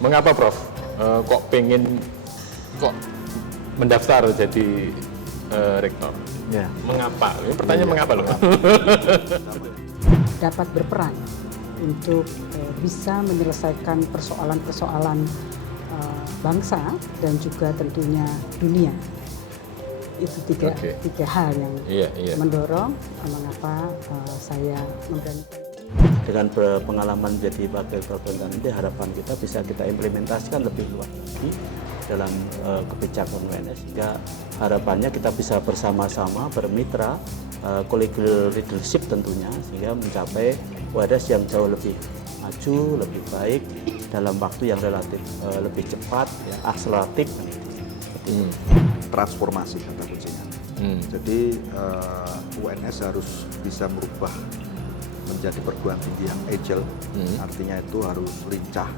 Mengapa Prof? Kok pengen kok mendaftar jadi rektor? Ya. Mengapa? Ini pertanyaan mengapa loh? Dapat berperan untuk bisa menyelesaikan persoalan-persoalan bangsa dan juga tentunya dunia. Itu tiga hal yang mendorong mengapa saya memberanikan. Dengan pengalaman jadi wakil rektor nanti harapan kita bisa kita implementasikan lebih luas lagi dalam kebijakan UNS, sehingga harapannya kita bisa bersama-sama bermitra collegial leadership tentunya, sehingga mencapai UNS yang jauh lebih maju, lebih baik dalam waktu yang relatif lebih cepat, ya, akseleratif. Transformasi kata kuncinya. Jadi UNS harus bisa merubah menjadi perguruan tinggi yang agile, artinya itu harus lincah,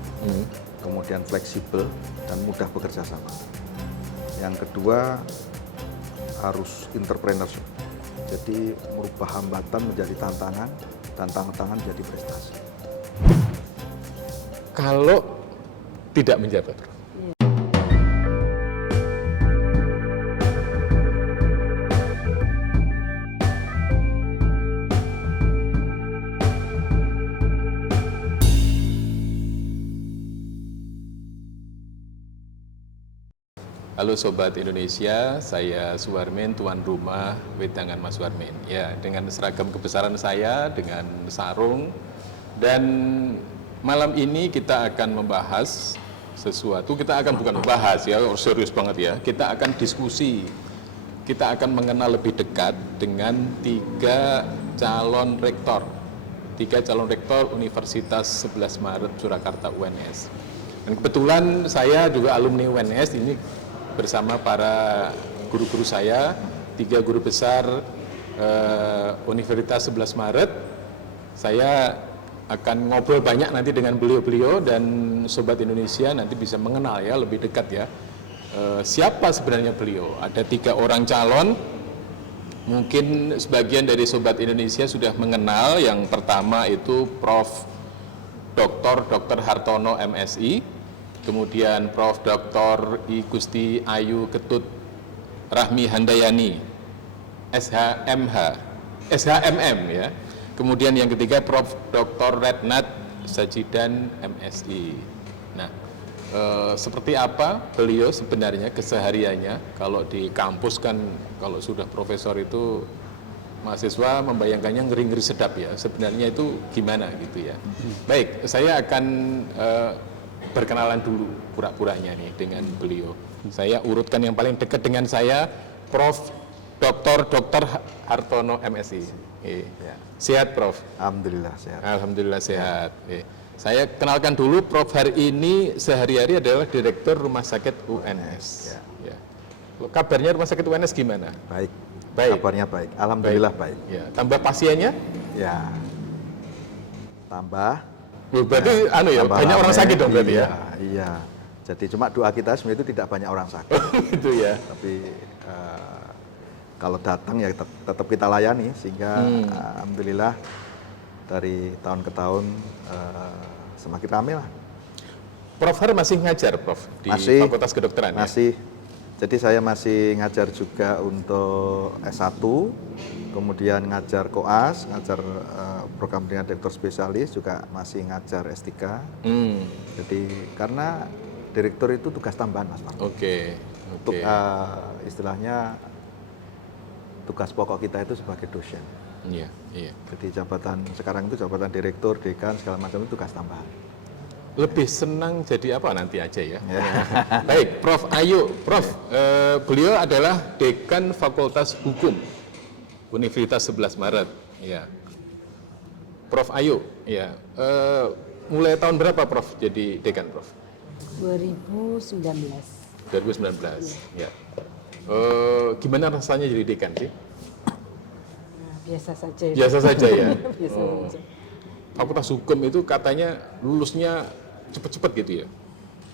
kemudian fleksibel dan mudah bekerja sama. Yang kedua harus entrepreneurship, jadi merubah hambatan menjadi tantangan dan tantangan menjadi prestasi. Kalau tidak menjabat, Prof. Halo Sobat Indonesia, saya Suwarmin, tuan rumah Wedangan Mas Suwarmin. Ya, dengan seragam kebesaran saya, dengan sarung, dan malam ini kita akan membahas sesuatu. Kita akan bukan membahas ya, serius banget ya. Kita akan diskusi. Kita akan mengenal lebih dekat dengan tiga calon rektor Universitas 11 Maret Surakarta UNS. Dan kebetulan saya juga alumni UNS ini bersama para guru-guru saya, 3 guru besar Universitas 11 Maret. Saya akan ngobrol banyak nanti dengan beliau-beliau, dan Sobat Indonesia nanti bisa mengenal ya lebih dekat ya siapa sebenarnya beliau. Ada 3 orang calon, mungkin sebagian dari Sobat Indonesia sudah mengenal. Yang pertama itu Prof. Dr. Hartono MSI, kemudian Prof. Dr. I Gusti Ayu Ketut Rahmi Handayani SHMM ya. Kemudian yang ketiga Prof. Dr. Retnat Sajidan MSI. Nah, seperti apa beliau sebenarnya kesehariannya? Kalau di kampus kan kalau sudah profesor itu mahasiswa membayangkannya ngeri-ngeri sedap ya. Sebenarnya itu gimana gitu ya. Baik, saya akan berkenalan dulu pura-puranya nih dengan beliau. Saya urutkan yang paling dekat dengan saya, Prof. Dr. Hartono MSI. Ya. Sehat, Prof? Alhamdulillah sehat. Alhamdulillah sehat. Saya kenalkan dulu, Prof hari ini sehari-hari adalah Direktur Rumah Sakit UNS. Ya. Kabarnya Rumah Sakit UNS gimana? Baik. Baik. Kabarnya baik. Alhamdulillah baik. Ya. Tambah pasiennya? Ya. Tambah. Berarti banyak orang sakit dong berarti ya? Iya. Jadi cuma doa kita sebenarnya itu tidak banyak orang sakit. Itu ya. Tapi kalau datang ya tetap kita layani, sehingga alhamdulillah dari tahun ke tahun semakin ramai lah. Prof Har masih ngajar, Prof, di Fakultas Kedokteran masih, ya? Jadi saya masih ngajar juga untuk S1, kemudian ngajar koas, ngajar program pendidikan dokter spesialis, juga masih ngajar S3. Jadi karena direktur itu tugas tambahan, Mas Mark. Oke. Istilahnya tugas pokok kita itu sebagai dosen. Iya. Jadi jabatan sekarang itu jabatan direktur, dekan, segala macam itu tugas tambahan. Lebih senang jadi apa nanti aja ya. Baik, Prof Ayu. Prof, beliau adalah Dekan Fakultas Hukum Universitas 11 Maret. Ya. Prof Ayu, ya. Mulai tahun berapa Prof jadi dekan, Prof? 2019. 2019. Ya. Gimana rasanya jadi dekan sih? Biasa saja. Biasa saja ya. Biasa saja. Fakultas Hukum itu katanya lulusnya cepet-cepet gitu ya.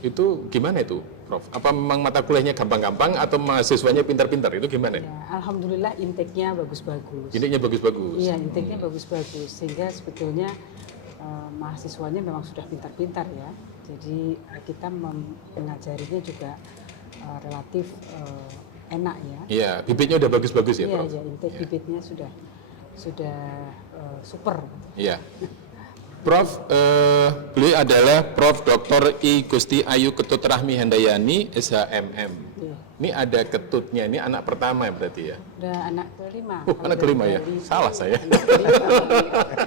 Itu gimana itu, Prof? Apa memang mata kuliahnya gampang-gampang atau mahasiswanya pintar-pintar? Itu gimana? Ya, alhamdulillah intake-nya bagus-bagus. Intake-nya bagus-bagus. Iya, intake-nya bagus-bagus. Sehingga sebetulnya mahasiswanya memang sudah pintar-pintar ya. Jadi kita mengajarinya juga relatif enak ya. Iya, bibitnya udah bagus-bagus ya, Iya, Prof? ya, intake Iya. bibitnya sudah super. Iya. Prof, beliau adalah Prof. Dr. I. Gusti Ayu Ketut Rahmi Handayani, SHMM. Iya. Ini ada ketutnya, ini anak pertama ya berarti ya? Udah anak kelima. Oh, Kalau anak dari kelima ya? Bali Salah itu saya. anak kelima.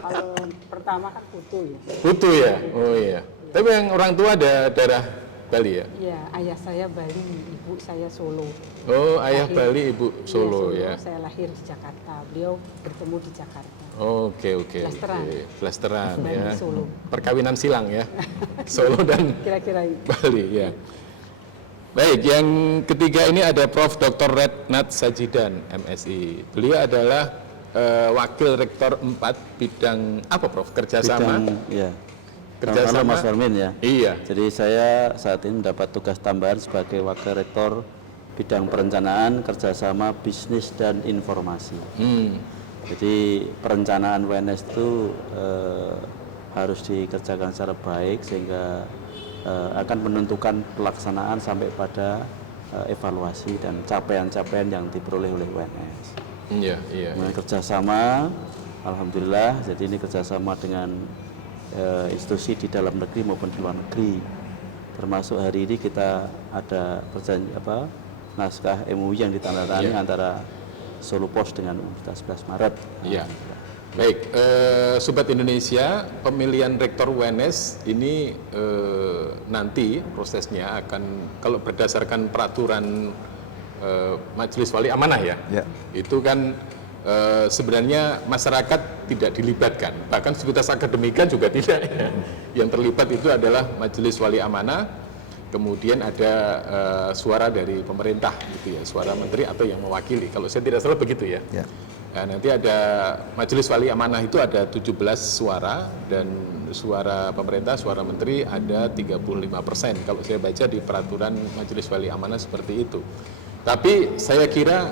Kalau pertama kan putu ya. Putu ya? Oh iya. Tapi yang orang tua ada darah Bali ya? Iya, ayah saya Bali, ibu saya Solo. Oh, ayah Lahir- Bali, ibu Iya, Solo ya? Saya lahir di Jakarta, beliau bertemu di Jakarta. Oke. Blasteran. Blasteran Bali, ya. Solo. Perkawinan silang ya? Solo dan Kira-kira itu. Bali ya. Baik, yang ketiga ini ada Prof. Dr. Retnat Sajidan, MSI. Beliau adalah Wakil Rektor 4 bidang apa Prof? Kerjasama? Bidang, ya. Kerjasama? Halo Mas Warmin ya. Iya. Jadi saya saat ini mendapat tugas tambahan sebagai Wakil Rektor bidang perencanaan, kerjasama, bisnis dan informasi. Jadi perencanaan WNS itu harus dikerjakan secara baik sehingga akan menentukan pelaksanaan sampai pada evaluasi dan capaian-capaian yang diperoleh oleh WNS. Iya. Kemudian kerjasama, alhamdulillah. Jadi ini kerjasama dengan institusi di dalam negeri maupun di luar negeri. Termasuk hari ini kita ada naskah MOU yang ditandatangani antara Solo Pos dengan Universitas 11 Maret. Iya. Baik, Sobat Indonesia, pemilihan Rektor UNS ini nanti prosesnya akan, kalau berdasarkan peraturan Majelis Wali Amanah ya, itu kan sebenarnya masyarakat tidak dilibatkan, bahkan Sekuritas Akademika juga tidak ya. Yang terlibat itu adalah Majelis Wali Amanah, kemudian ada suara dari pemerintah gitu ya, suara menteri atau yang mewakili, kalau saya tidak salah begitu ya. Nah, nanti ada Majelis Wali Amanah itu ada 17 suara dan suara pemerintah, suara menteri ada 35%. Kalau saya baca di peraturan Majelis Wali Amanah seperti itu. Tapi saya kira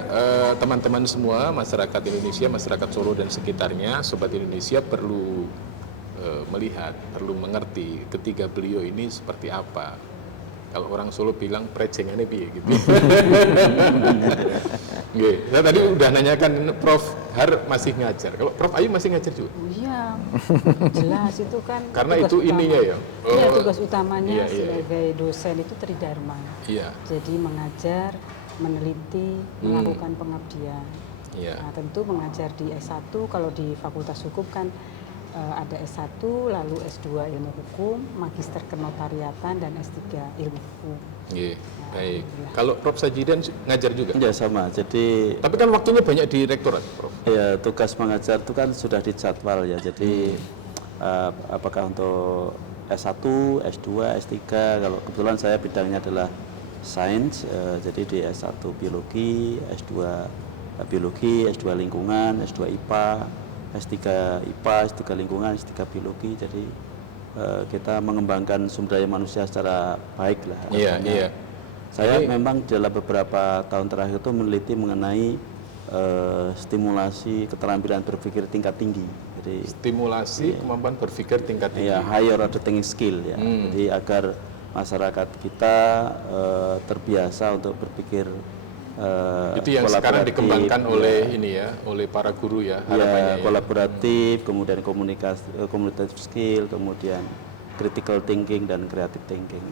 teman-teman semua, masyarakat Indonesia, masyarakat Solo dan sekitarnya, Sobat Indonesia perlu melihat, perlu mengerti ketiga beliau ini seperti apa. Kalau orang Solo bilang prejengannya piye gitu. Saya tadi udah nanyakan Prof. Har masih ngajar. Kalau Prof. Ayu masih ngajar juga? Oh iya, jelas itu kan. Karena tugas itu utama. ininya ya. Iya, tugas utamanya iya. sebagai dosen itu tridharma. Iya. Jadi mengajar, meneliti, melakukan pengabdian. Iya. Nah, tentu mengajar di S1, kalau di Fakultas Hukum kan ada S1, lalu S2 ilmu hukum, magister kenotariatan, dan S3 ilmu hukum. Iya. Baik. Kalau Prof. Sajidan ngajar juga? Ya sama. Jadi Tapi kan waktunya banyak di rektorat, Prof. ya tugas mengajar itu kan sudah dijadwal ya. Jadi apakah untuk S1, S2, S3, kalau kebetulan saya bidangnya adalah sains, jadi di S1 biologi, S2 biologi, S2 lingkungan, S2 IPA, S3 IPA, S3 lingkungan, S3 biologi. Jadi kita mengembangkan sumber daya manusia secara baik lah. Iya. Saya memang dalam beberapa tahun terakhir itu meneliti mengenai stimulasi keterampilan berpikir tingkat tinggi. Jadi Stimulasi kemampuan berpikir tingkat tinggi. ya higher order thinking skill ya. Jadi agar masyarakat kita terbiasa untuk berpikir Itu yang sekarang kolaboratif, dikembangkan oleh ini ya, oleh para guru ya, harapannya ya. kolaboratif, kemudian communicative skill, kemudian critical thinking dan creative thinking.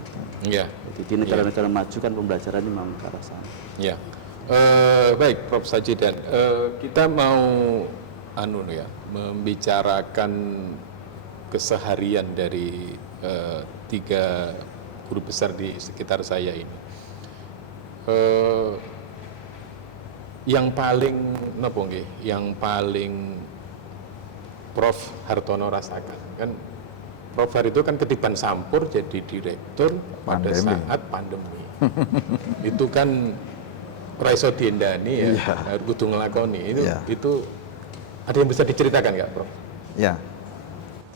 Iya. Jadi di negara-negara maju kan pembelajaran memang ke arah sana. Ya, baik Prof. Sajidan, kita mau membicarakan keseharian dari 3 guru besar di sekitar saya ini. Yang paling Prof. Hartono rasakan kan, Prof. Har itu kan ketiban sampur jadi direktur pada saat pandemi. Itu kan raiso diendani ya, kudu ngelakoni. Itu ada yang bisa diceritakan nggak, Prof? Ya,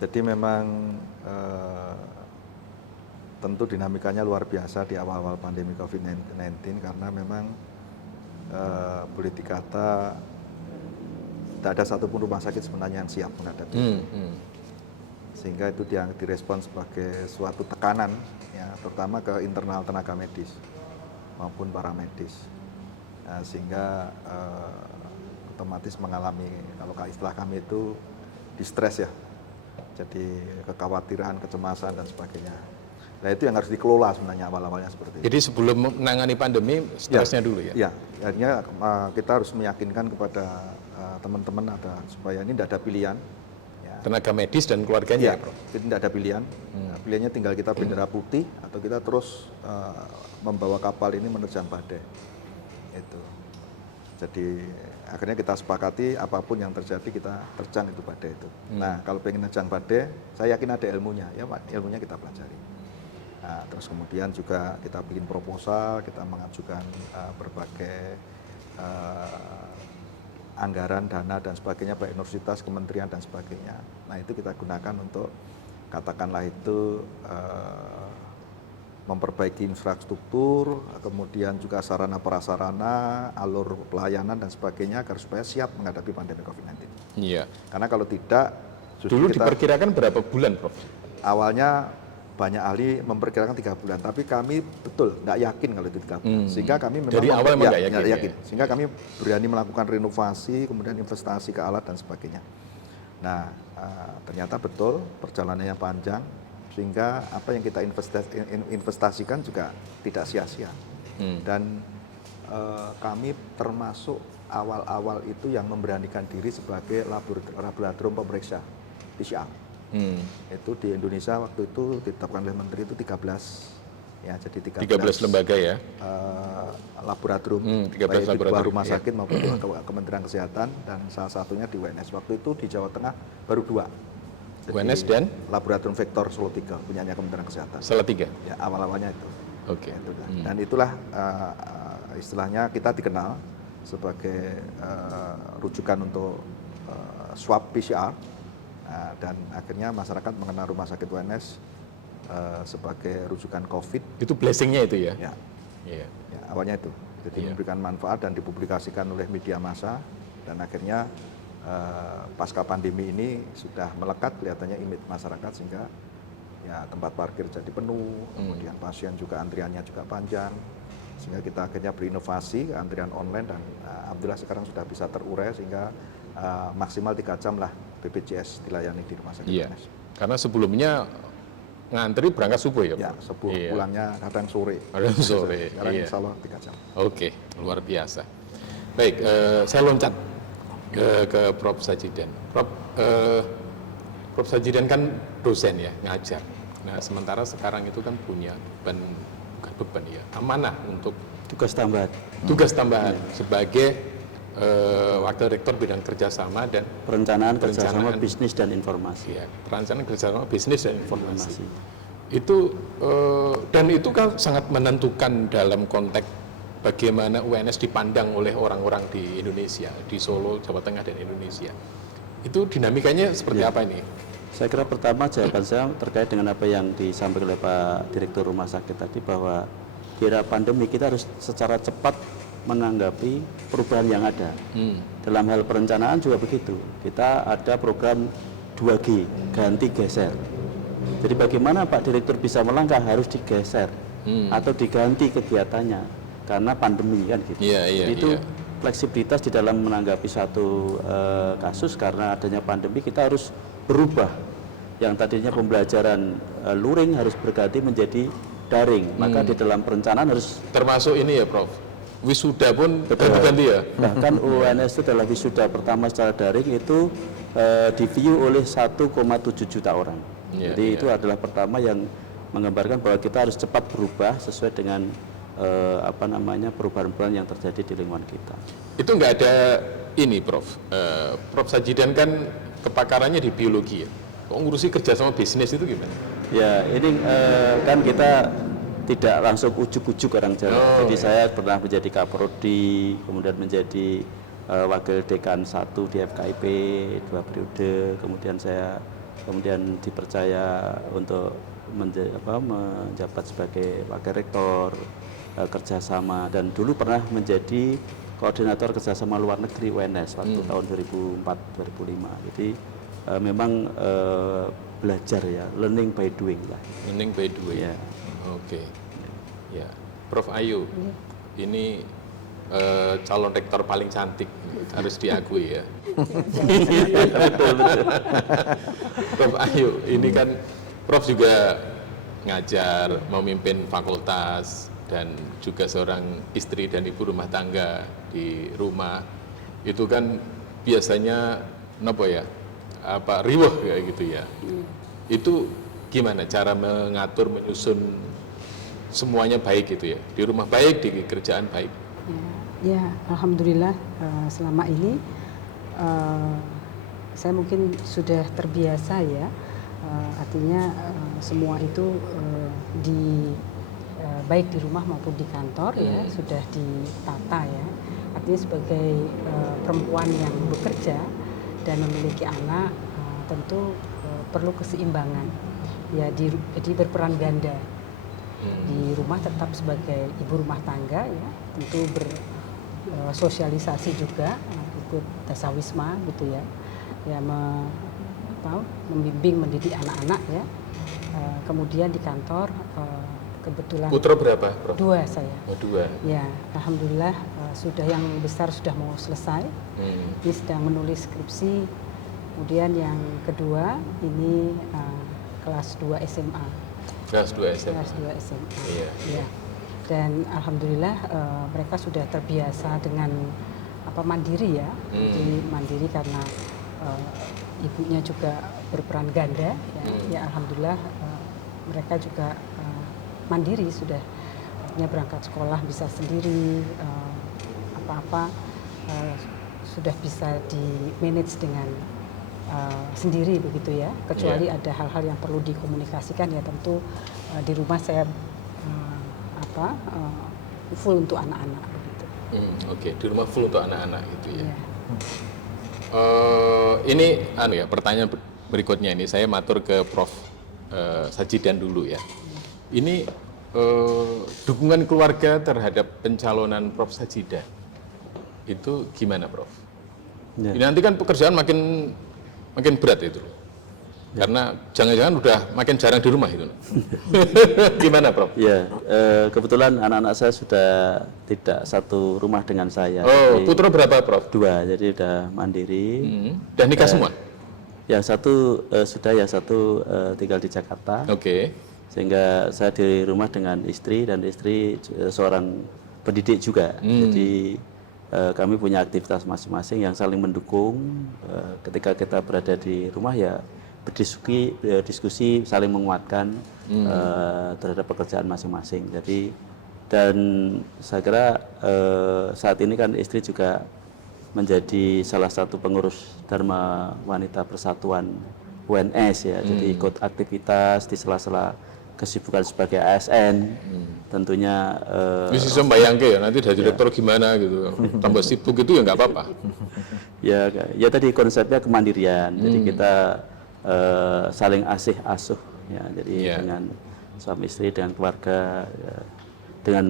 jadi memang tentu dinamikanya luar biasa di awal-awal pandemi COVID-19 karena memang boleh dikata tidak ada satupun rumah sakit sebenarnya yang siap menghadapi. sehingga itu direspon sebagai suatu tekanan ya, terutama ke internal tenaga medis maupun para medis. Sehingga otomatis mengalami, kalau istilah kami itu distress ya, jadi kekhawatiran, kecemasan dan sebagainya. Nah itu yang harus dikelola sebenarnya awal-awalnya seperti itu. Jadi sebelum menangani pandemi, stresnya dulu ya? Ya, akhirnya kita harus meyakinkan kepada teman-teman supaya ini tidak ada pilihan. Ya. Tenaga medis dan keluarganya Ya, Prof? tidak ada pilihan. Nah, pilihannya tinggal kita bendera putih atau kita terus membawa kapal ini menerjang badai. Itu. Jadi akhirnya kita sepakati apapun yang terjadi kita terjang itu badai itu. Nah kalau pengen nerjang badai, saya yakin ada ilmunya, ya Pak, ilmunya kita pelajari. Nah, terus kemudian juga kita bikin proposal, kita mengajukan berbagai anggaran, dana dan sebagainya, baik universitas, kementerian dan sebagainya. Nah itu kita gunakan untuk katakanlah itu memperbaiki infrastruktur, kemudian juga sarana prasarana, alur pelayanan dan sebagainya agar supaya siap menghadapi pandemi COVID-19. Iya. Karena kalau tidak, Dulu diperkirakan berapa bulan Prof? Awalnya banyak ahli memperkirakan 3 bulan, tapi kami betul nggak yakin kalau itu 3 bulan. Sehingga kami memang dari awal memang nggak yakin. yakin. Sehingga kami berani melakukan renovasi, kemudian investasi ke alat dan sebagainya. Nah, ternyata betul perjalanannya panjang, sehingga apa yang kita investasikan juga tidak sia-sia. Dan kami termasuk awal-awal itu yang memberanikan diri sebagai laboratorium pemeriksa PCR. Itu di Indonesia waktu itu ditetapkan oleh Menteri itu 13 ya, jadi 13 lembaga ya. Laboratorium, 13 baik di laboratorium, dua rumah sakit maupun di Kementerian Kesehatan, dan salah satunya di UNS. Waktu itu di Jawa Tengah baru 2. Jadi, UNS dan Laboratorium Vektor Salatiga punyanya Kementerian Kesehatan. Salatiga. Ya, awal-awalnya itu. Oke. Dan itulah istilahnya kita dikenal sebagai rujukan untuk swab PCR. Dan akhirnya masyarakat mengenal rumah sakit UNS sebagai rujukan COVID. Itu blessingnya itu ya? Ya, Iya. ya awalnya itu. Jadi memberikan manfaat dan dipublikasikan oleh media massa, dan akhirnya pasca pandemi ini sudah melekat kelihatannya image masyarakat, sehingga ya tempat parkir jadi penuh, kemudian pasien juga antriannya juga panjang, sehingga kita akhirnya berinovasi antrian online, dan alhamdulillah sekarang sudah bisa terurai sehingga maksimal 3 jam lah BPJS dilayani di rumah sakit. Iya. Karena sebelumnya ngantri berangkat subuh ya? Ya, subuh, pulangnya kadang sore. Kadang sore. Sekarang Iya. insya Allah 3 jam. Oke, luar biasa. Baik, saya loncat ke Prof. Sajidan. Prof. Sajidan kan dosen ya, ngajar. Nah, sementara sekarang itu kan punya bukan beban ya, amanah untuk Tugas tambahan sebagai Wakil Rektor Bidang Kerjasama dan perencanaan kerjasama bisnis dan informasi. ya, perencanaan kerjasama bisnis dan informasi. Itu dan itu kan sangat menentukan dalam konteks bagaimana UNS dipandang oleh orang-orang di Indonesia, di Solo, Jawa Tengah dan Indonesia. Itu dinamikanya seperti apa ini? Saya kira pertama jawaban saya terkait dengan apa yang disampaikan oleh Pak Direktur Rumah Sakit tadi, bahwa di era pandemi kita harus secara cepat menanggapi perubahan yang ada. Dalam hal perencanaan juga begitu. Kita ada program 2G, ganti geser. Jadi bagaimana Pak Direktur bisa melangkah, harus digeser atau diganti kegiatannya karena pandemi kan gitu. Jadi itu fleksibilitas di dalam menanggapi satu kasus karena adanya pandemi, kita harus berubah. Yang tadinya pembelajaran luring harus berganti menjadi daring. Maka di dalam perencanaan harus termasuk ini ya Prof. Wisuda pun ganti ya. Bahkan UNS itu adalah wisuda pertama secara daring itu di-view oleh 1,7 juta orang. Jadi itu adalah pertama yang menggambarkan bahwa kita harus cepat berubah sesuai dengan perubahan-perubahan yang terjadi di lingkungan kita. Itu nggak ada ini Prof. Prof. Sajidan kan kepakarannya di biologi ya. Kok ngurusi kerjasama bisnis itu gimana? Ya ini kan kita tidak langsung ujuk-ujuk orang Jawa. Jadi saya pernah menjadi Kaprodi, kemudian menjadi Wakil Dekan 1 di FKIP 2 periode, kemudian saya dipercaya untuk menjabat sebagai Wakil Rektor kerjasama, dan dulu pernah menjadi Koordinator Kerjasama Luar Negeri UNS waktu tahun 2004-2005. Jadi memang belajar ya, learning by doing lah. Learning by doing. Ya. Oke. Ya, Prof Ayu, ini calon rektor paling cantik, harus diakui ya. Prof Ayu, ini kan Prof juga ngajar, memimpin fakultas, dan juga seorang istri dan ibu rumah tangga di rumah. Itu kan biasanya riweh kayak gitu ya. Itu gimana cara mengatur, menyusun semuanya baik gitu ya, di rumah baik, di kerjaan baik? Ya, alhamdulillah selama ini saya mungkin sudah terbiasa ya, artinya semua itu baik di rumah maupun di kantor ya sudah ditata ya. Artinya sebagai perempuan yang bekerja dan memiliki anak, tentu perlu keseimbangan ya, jadi berperan ganda. Di rumah tetap sebagai ibu rumah tangga ya, tentu bersosialisasi juga, ikut dasawisma gitu ya, membimbing, mendidik anak-anak ya. Kemudian di kantor kebetulan putra berapa, Prof? 2 saya. Oh, 2. Ya, alhamdulillah sudah, yang besar sudah mau selesai. Ini sedang menulis skripsi. Kemudian yang kedua ini kelas 2 SMA. Kelas 2 SMA. Kelas 2 SMA. Iya. Ya. Dan alhamdulillah mereka sudah terbiasa dengan mandiri ya. Jadi mandiri karena ibunya juga berperan ganda ya. Ya alhamdulillah mereka juga mandiri, sudah artinya berangkat sekolah bisa sendiri, apa-apa sudah bisa di manage dengan sendiri begitu ya, kecuali ada hal-hal yang perlu dikomunikasikan ya tentu di rumah saya full untuk anak-anak begitu. Oke, di rumah full untuk anak-anak gitu ya. Yeah. Ini pertanyaan berikutnya ini saya matur ke Prof Sajidan dulu ya. Ini dukungan keluarga terhadap pencalonan Prof Sajidan itu gimana, Prof? Ya. Ini nanti kan pekerjaan makin berat itu, karena jangan-jangan udah makin jarang di rumah itu. Gimana, Prof? Ya, kebetulan anak-anak saya sudah tidak satu rumah dengan saya. Oh, putra berapa, Prof? 2, jadi udah mandiri. Dan nikah semua? Yang satu sudah, yang satu tinggal di Jakarta. Oke. Sehingga saya di rumah dengan istri, dan istri seorang pendidik juga. Jadi kami punya aktivitas masing-masing yang saling mendukung. Ketika kita berada di rumah ya berdiskusi, saling menguatkan terhadap pekerjaan masing-masing. Jadi, dan saya kira saat ini kan istri juga menjadi salah satu pengurus Dharma Wanita Persatuan UNS ya. Jadi ikut aktivitas di sela-sela kesibukan sebagai ASN. Tentunya bisa membayangkan ya nanti dari direktur gimana gitu, tambah sibuk itu ya nggak apa-apa. ya tadi konsepnya kemandirian. Jadi kita saling asih asuh ya. Jadi dengan suami istri, dengan keluarga ya, dengan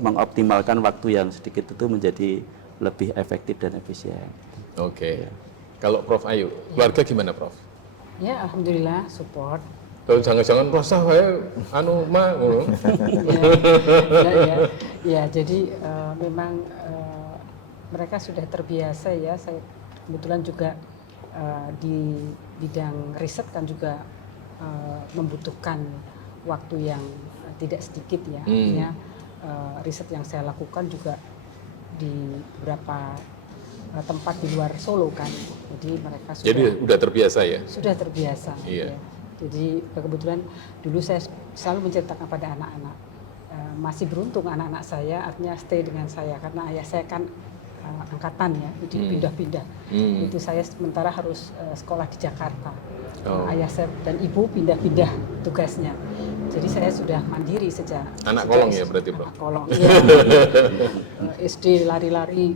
mengoptimalkan waktu yang sedikit itu menjadi lebih efektif dan efisien. Oke. Kalau Prof Ayu, keluarga gimana, Prof? Ya alhamdulillah support. Kalau jangan-jangan rasa ya, jadi memang mereka sudah terbiasa ya. Saya kebetulan juga di bidang riset kan juga membutuhkan waktu yang tidak sedikit ya. Artinya riset yang saya lakukan juga di beberapa tempat di luar Solo kan. Jadi mereka sudah terbiasa ya? Sudah terbiasa. Iya. Ya. Jadi kebetulan dulu saya selalu menceritakan pada anak-anak, masih beruntung anak-anak saya artinya stay dengan saya, karena ayah saya kan angkatan ya, jadi pindah-pindah. Itu saya sementara harus sekolah di Jakarta. Ayah saya dan ibu pindah-pindah tugasnya. Jadi saya sudah mandiri sejak anak kolong ya berarti, Bro? Anak kolong, iya. SD lari-lari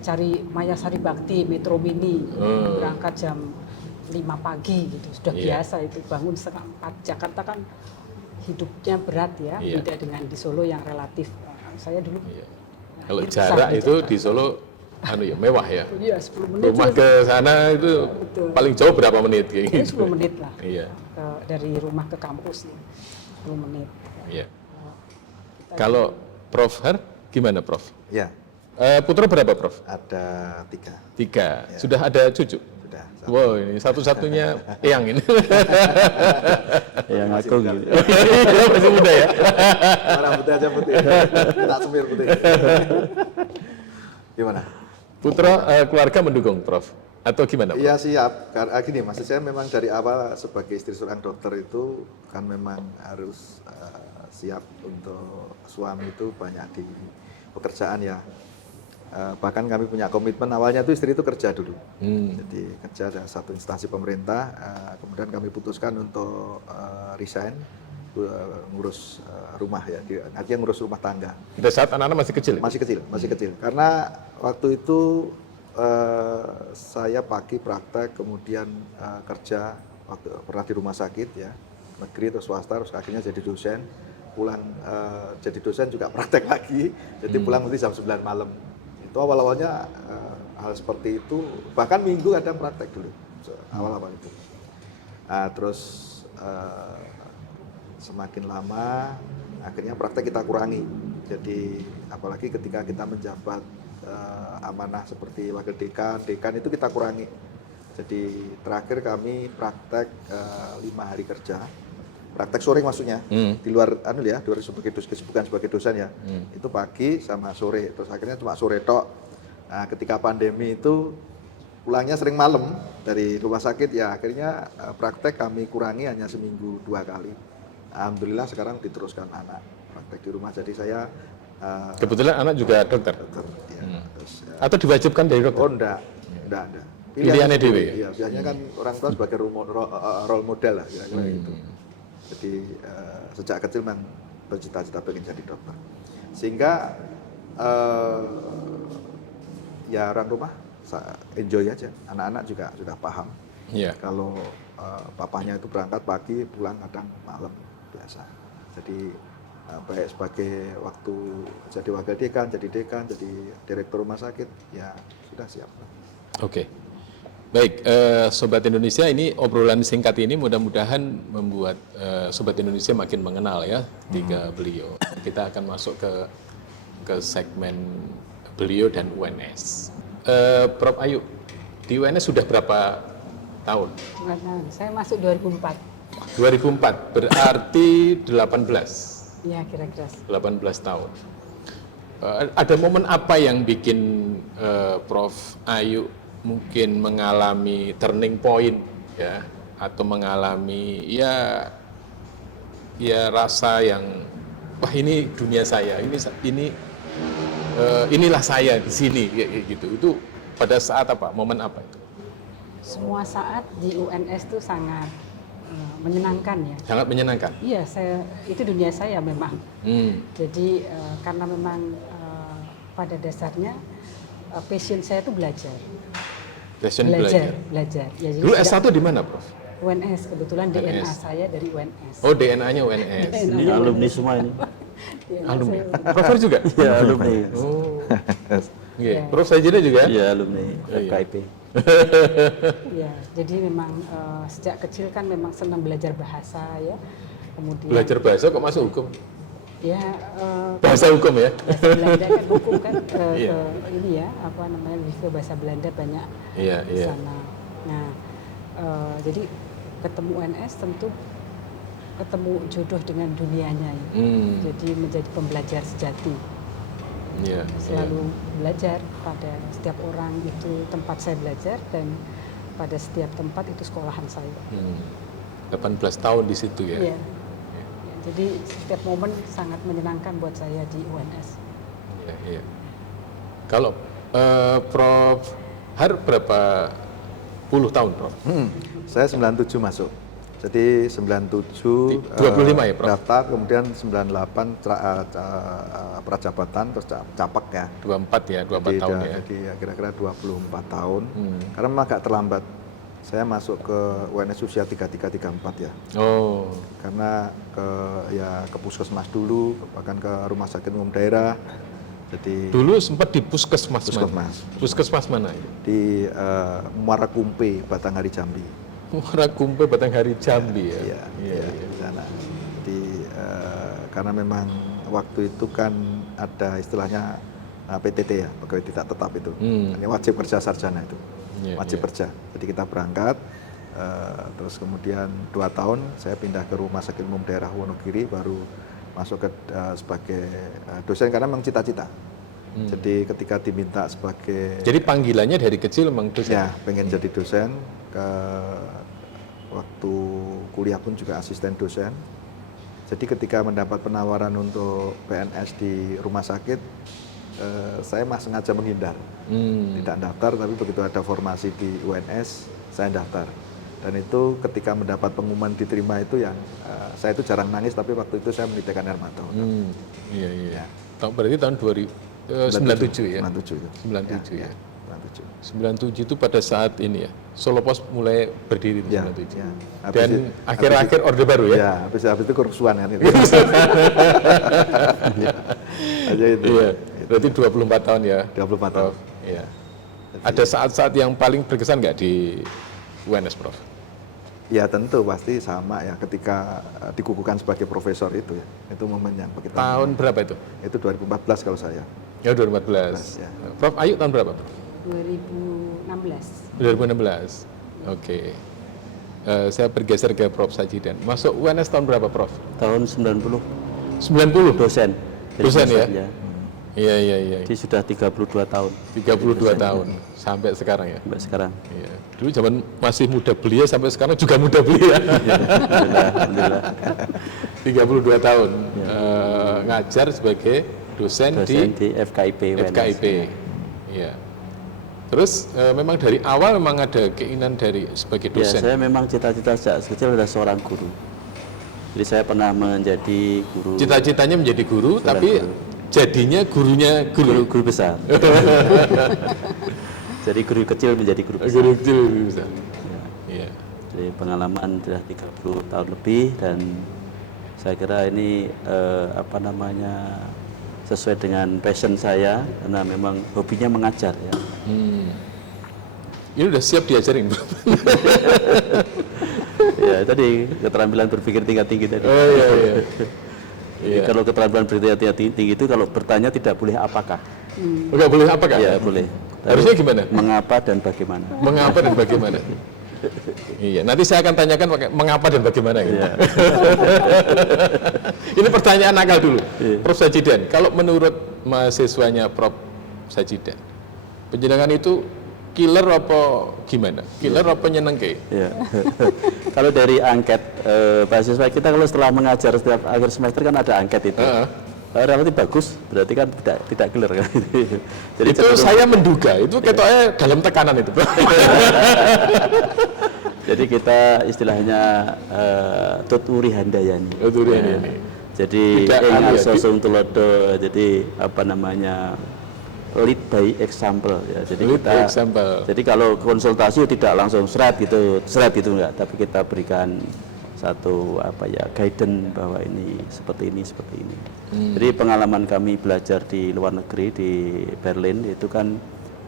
cari Mayasari Bakti, Metro Mini, berangkat jam 5 pagi gitu, sudah biasa itu, bangun setengah 4. Jakarta kan hidupnya berat ya, beda dengan di Solo yang relatif saya dulu. Kalau jarak itu di Solo mewah ya. Iya, 10 menit. Rumah ke sana itu Betul. paling jauh berapa menit kayak Ini gitu. 10 menit lah. Iya. Dari rumah ke kampus ya. 10 menit. Iya. Kalau Prof Har gimana Prof? Ya, Putra berapa Prof? ada 3. 3. Ya. Sudah ada cucu? Sudah. Wow, ini satu-satunya Eyang ini. Yang aku gitu. Iya, masih muda ya. Rambutnya aja putih. Tak semir putih. Gimana? Putra keluarga mendukung Prof atau gimana Prof? Iya siap. Karena gini, maksud saya memang dari awal sebagai istri seorang dokter itu kan memang harus siap untuk suami itu banyak di pekerjaan ya. Bahkan kami punya komitmen awalnya itu istri itu kerja dulu. Jadi kerja ada satu instansi pemerintah. Kemudian kami putuskan untuk resign, ngurus rumah ya. Artinya ngurus rumah tangga. Pada saat anak-anak masih kecil? Masih kecil. Karena waktu itu saya pagi praktek, kemudian kerja, waktu pernah di rumah sakit ya, negeri atau swasta, terus akhirnya jadi dosen, pulang jadi dosen juga praktek lagi, jadi pulang nanti jam 9 malam. Itu awal-awalnya hal seperti itu, bahkan minggu kadang praktek dulu, awal-awal itu. Terus semakin lama, akhirnya praktek kita kurangi. Jadi apalagi ketika kita menjabat amanah seperti wakil dekan itu kita kurangi. Jadi terakhir kami praktek 5 hari kerja, praktek sore maksudnya, di luar di luar sebagai kesibukan sebagai dosen ya, itu pagi sama sore, terus akhirnya cuma sore tok. Nah ketika pandemi itu pulangnya sering malam dari rumah sakit ya, akhirnya praktek kami kurangi hanya seminggu 2 kali. Alhamdulillah sekarang diteruskan anak praktek di rumah, jadi saya kebetulan anak juga dokter? Ya. Terus, atau diwajibkan dari dokter? Oh enggak ada. Pilihannya dewe? Iya, biasanya kan orang tua sebagai role model lah kira-kira gitu. Jadi sejak kecil memang bercita-cita pengen jadi dokter. Sehingga ya orang rumah enjoy aja. Anak-anak juga sudah paham. Iya. Kalau papahnya itu berangkat pagi, pulang kadang malam biasa. Jadi baik sebagai waktu jadi wakil dekan, jadi direktur rumah sakit, ya sudah siap. Oke. Baik, Sobat Indonesia, ini obrolan singkat ini mudah-mudahan membuat Sobat Indonesia makin mengenal ya 3 beliau. Kita akan masuk ke segmen beliau dan UNS. Prof Ayu, di UNS sudah berapa tahun? Saya masuk 2004. 2004, berarti 18. Ya kira-kira. 18 tahun. Ada momen apa yang bikin Prof Ayu mungkin mengalami turning point ya, atau mengalami ya rasa yang wah ini dunia saya, inilah saya di sini gitu. Itu pada saat apa? Momen apa itu? Semua saat di UNS itu sangat menyenangkan ya. Sangat menyenangkan. Iya, itu dunia saya memang. Jadi karena memang pada dasarnya passion saya itu belajar. Passion belajar. Ya, jadi dulu S1 di mana, Prof? UNS, kebetulan UNS. DNA saya dari UNS. Oh, DNA-nya UNS. Ini alumni semua ini. Alumni. Profesor juga? Iya, alumni. Oh. Ya. Prof Sajida juga? Iya, alumni iya. FKIP. Ya, jadi memang sejak kecil kan memang senang belajar bahasa ya. Kemudian Belajar bahasa kok masuk hukum? ya Bahasa hukum ya? bahasa Belanda kan hukum kan Iya. ini ya apa namanya lebih ke bahasa Belanda banyak Iya, di iya. sana. Nah, jadi ketemu UNS tentu ketemu jodoh dengan dunianya ya. Jadi menjadi pembelajar sejati. Iya. Selalu belajar, pada setiap orang itu tempat saya belajar dan pada setiap tempat itu sekolahan saya. 18 tahun di situ ya? Iya. Jadi setiap momen sangat menyenangkan buat saya di UNS. Iya, iya. Kalau Prof Har berapa puluh tahun, Prof? Saya 97 masuk. Jadi 97 25 ya, Prof? daftar, kemudian 98 prajabatan, terus capak ya. 24 ya, 24 tahun ya. Jadi ya kira-kira 24 tahun. Karena memang agak terlambat. Saya masuk ke UNS usia 33-34 ya. Oh. Karena ke puskesmas dulu, bahkan ke rumah sakit umum daerah. Jadi Dulu sempat di puskesmas mana? Puskesmas. Puskesmas mana? di Muara Kumpe, Batanghari Jambi. Muara Kumpe Batanghari Jambi ya. Iya, di sana. Karena memang waktu itu kan ada istilahnya PTT ya, pegawai tidak tetap itu. Ini wajib kerja sarjana itu. Wajib kerja. Jadi kita berangkat, terus kemudian 2 tahun saya pindah ke Rumah Sakit Umum Daerah Wonogiri, baru masuk ke sebagai dosen karena memang cita-cita. Jadi ketika diminta sebagai Jadi panggilannya dari kecil memang dosen? ya pengen jadi dosen, ke waktu kuliah pun juga asisten dosen. Jadi ketika mendapat penawaran untuk PNS di rumah sakit, saya masih sengaja menghindar, tidak daftar, tapi begitu ada formasi di UNS, saya daftar. Dan itu ketika mendapat pengumuman diterima itu yang saya itu jarang nangis, tapi waktu itu saya menitikan air mata. Iya. Berarti tahun 97 ya? 97 itu. 97 ya. 97. 97 itu pada saat ini ya, Solo Pos mulai berdiri di 97. Ya. Dan akhir-akhir Orde Baru ya? Ya, habis itu kerusuhan kan itu. Aja itu. Iya. Berarti 24 tahun ya? 24 tahun. Prof. Iya. Ada saat-saat yang paling berkesan nggak di UNS, Prof? Ya tentu pasti sama ya, ketika dikukuhkan sebagai profesor itu ya, itu momen yang begitu. Tahun berapa itu? Itu 2014 kalau saya. Ya 2014. Ya. Prof Ayu tahun berapa? 2016. 2016. Oke. Saya bergeser ke Prof Sajidan. Masuk UNS tahun berapa, Prof? Tahun 90 90. dosen. Jadi Dosen ya? Iya. Jadi sudah 32 tahun 32 tahun sampai sekarang ya. sampai sekarang. Iya. Dulu zaman masih muda belia, sampai sekarang juga muda belia. Alhamdulillah. 32 tahun ngajar sebagai dosen Dosen di di FKIP UNS. FKIP. Iya. Terus memang dari awal memang ada keinginan dari sebagai Ya, dosen. saya memang cita-cita sejak kecil adalah seorang guru. Jadi saya pernah menjadi guru. Cita-citanya menjadi guru, tapi jadinya gurunya guru. Guru besar. Jadi guru kecil menjadi guru besar. Guru kecil guru besar. Iya. Jadi pengalaman sudah 30 tahun lebih, dan saya kira ini sesuai dengan passion saya, karena memang hobinya mengajar ya. Ini udah siap diajarin, Bro. Ya tadi keterampilan berpikir tingkat tinggi tadi. Oh iya. Jadi kalau keterampilan berpikir tingkat tinggi itu kalau bertanya tidak boleh apakah. Enggak boleh apa Kak? Ya boleh. Harusnya gimana? Mengapa dan bagaimana. Mengapa dan bagaimana? Iya, nanti saya akan tanyakan pakai mengapa dan bagaimana gitu. Ya. Ini pertanyaan nakal dulu. Prof Sajidan, kalau menurut mahasiswanya Prof Sajidan, penjenengan itu killer apa gimana? Killer apa nyenengke? Ya. Kalau dari angket mahasiswa kita, kalau setelah mengajar setiap akhir semester kan ada angket itu. Relatif bagus, berarti kan tidak clear kan. Jadi itu saya menduga itu ketoknya dalam tekanan itu. Jadi kita istilahnya tuturi handayani. Tuturi handayani. Jadi sosum tulodo. Jadi lead by example ya. Jadi lead kita by example. Jadi kalau konsultasi tidak langsung seret gitu enggak, tapi kita berikan satu guidance bahwa ini seperti ini. Jadi pengalaman kami belajar di luar negeri di Berlin itu kan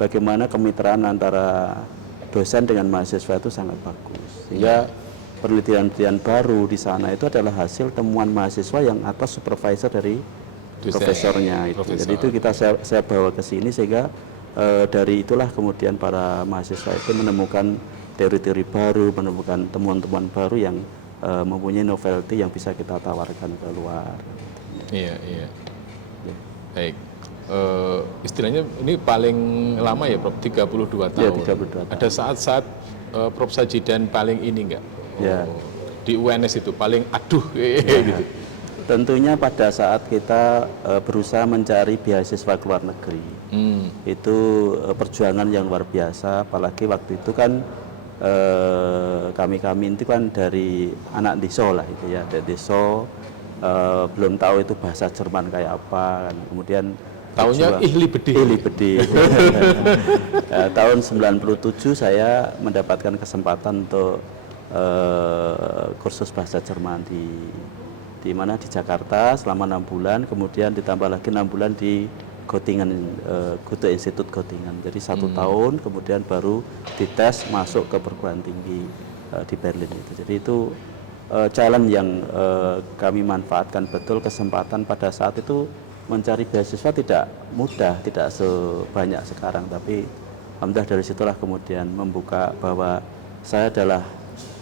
bagaimana kemitraan antara dosen dengan mahasiswa itu sangat bagus, sehingga penelitian baru di sana itu adalah hasil temuan mahasiswa yang atas supervisor dari dosen, profesornya itu. Jadi itu saya bawa ke sini, sehingga dari itulah kemudian para mahasiswa itu menemukan teori-teori baru, menemukan temuan-temuan baru yang mempunyai novelty yang bisa kita tawarkan ke luar. Iya. Baik. Istilahnya ini paling lama ya Prof, 32 tahun. Ya, 32 tahun. Ada saat-saat Prof Sajidan paling ini enggak? Ya. Di UNS itu paling gitu. Tentunya pada saat kita berusaha mencari beasiswa ke luar negeri. Itu perjuangan yang luar biasa, apalagi waktu itu kan kami itu kan dari anak desa lah itu ya, dari desa, belum tahu itu bahasa Jerman kayak apa kan. Kemudian tahunnya Ihli Bedih. Tahun 97 saya mendapatkan kesempatan untuk kursus bahasa Jerman di mana di Jakarta selama 6 bulan, kemudian ditambah lagi 6 bulan di Goethe Institut Göttingen. Jadi 1 tahun kemudian baru dites masuk ke perguruan tinggi di Berlin itu. Jadi itu challenge yang kami manfaatkan betul. Kesempatan pada saat itu mencari beasiswa tidak mudah, tidak sebanyak sekarang, tapi alhamdulillah dari situlah kemudian membuka bahwa saya adalah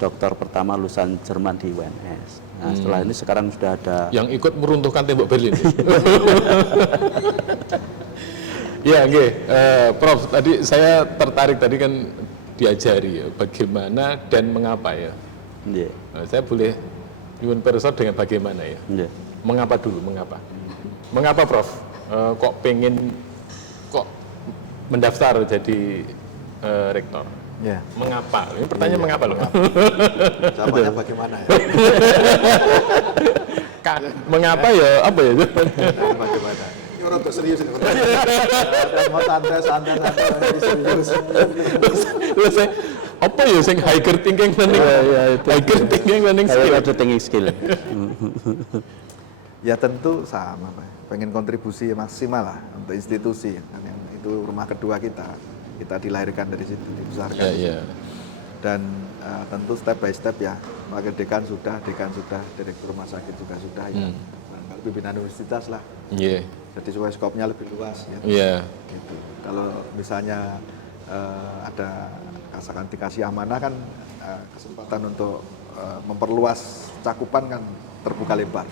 dokter pertama lulusan Jerman di UNS. Nah, setelah ini sekarang sudah ada yang ikut meruntuhkan tembok Berlin. Ya, oke. Prof, tadi saya tertarik tadi kan diajari ya, bagaimana dan mengapa ya. yeah. Saya boleh nyuwun pirsa dengan bagaimana ya. Yeah. Mengapa dulu, mengapa? Mengapa Prof? Kok mendaftar jadi rektor? Ya. Mengapa? Ini pertanyaan mengapa loh. Jawabannya bagaimana ya? Mengapa ya? Apa ya? Bagaimana? Ini orang tuh serius ini. Mau santai serius. Terus saya, apa ya sing higher thinking learning? Higher thinking learning skill. Higher thinking skill. Ya tentu sama, Pak. Pengen kontribusi maksimal lah untuk institusi, kan yang itu rumah kedua kita dilahirkan dari situ, dibesarkan. Dan tentu step by step ya, wakil dekan sudah, direktur rumah sakit juga sudah ya. Kalau pimpinan universitas lah. Jadi supaya skopnya lebih luas ya. Gitu. Kalau misalnya ada dikasih amanah kan kesempatan untuk memperluas cakupan kan terbuka lebar.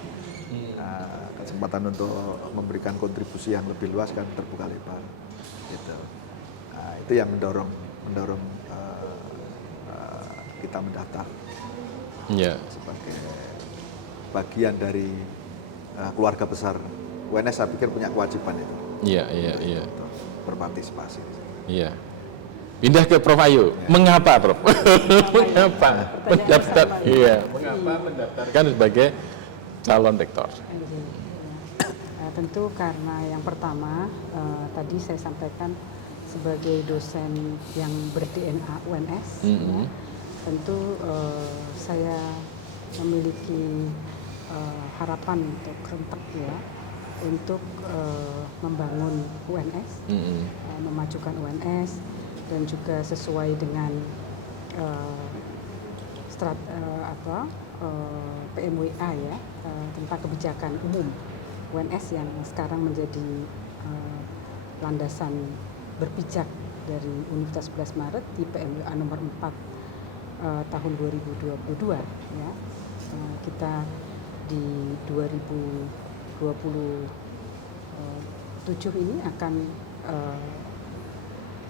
Kesempatan untuk memberikan kontribusi yang lebih luas kan terbuka lebar. Gitu. Nah, itu yang mendorong kita mendaftar sebagai bagian dari keluarga besar UNS. Saya pikir punya kewajiban itu. Untuk berpartisipasi. Iya. Pindah ke Prof Ayu. Mengapa Prof? Mengapa mendaftar? Iya. Mengapa mendaftarkan sebagai calon rektor? Tentu karena yang pertama tadi saya sampaikan sebagai dosen yang ber-DNA UNS, ya, tentu saya memiliki harapan untuk rentek ya, untuk membangun UNS, memajukan UNS, dan juga sesuai dengan PMWA ya, tentang kebijakan umum UNS yang sekarang menjadi landasan berpijak dari Universitas 11 Maret di PMWA nomor 4 tahun 2022 ya. Kita di 2027 ini akan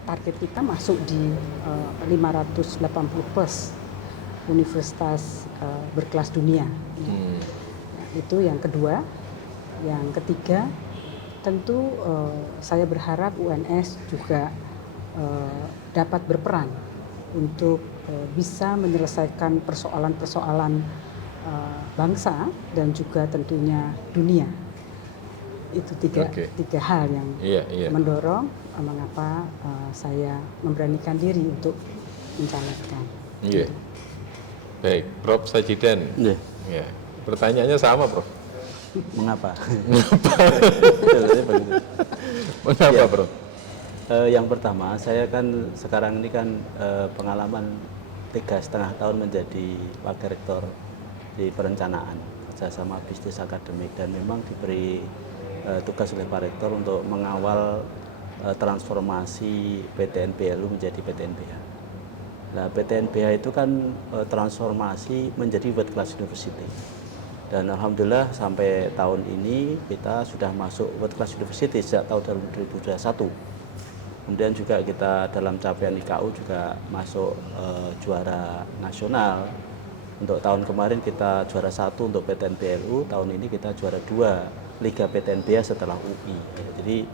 target kita masuk di 580 plus universitas berkelas dunia. Nah, itu yang kedua. Yang ketiga, tentu saya berharap UNS juga dapat berperan untuk bisa menyelesaikan persoalan-persoalan bangsa dan juga tentunya dunia. Itu tiga hal yang mendorong mengapa saya memberanikan diri untuk mencalonkan. Gitu. Baik, Prof Sajidan. Ya. Pertanyaannya sama, Prof. Mengapa? Mengapa, Prof? Yang pertama, saya kan sekarang ini kan pengalaman 3,5 tahun menjadi wakil rektor di perencanaan kerjasama bisnis akademik, dan memang diberi tugas oleh Pak Rektor untuk mengawal transformasi PTNBLU menjadi PTNBH. Nah, PTNBH itu kan transformasi menjadi world class university. Dan alhamdulillah sampai tahun ini kita sudah masuk world class university sejak tahun 2021. Kemudian juga kita dalam capaian IKU juga masuk juara nasional. Untuk tahun kemarin kita juara 1 untuk PTNBLU, tahun ini kita juara 2 Liga PTNBH setelah UI. Jadi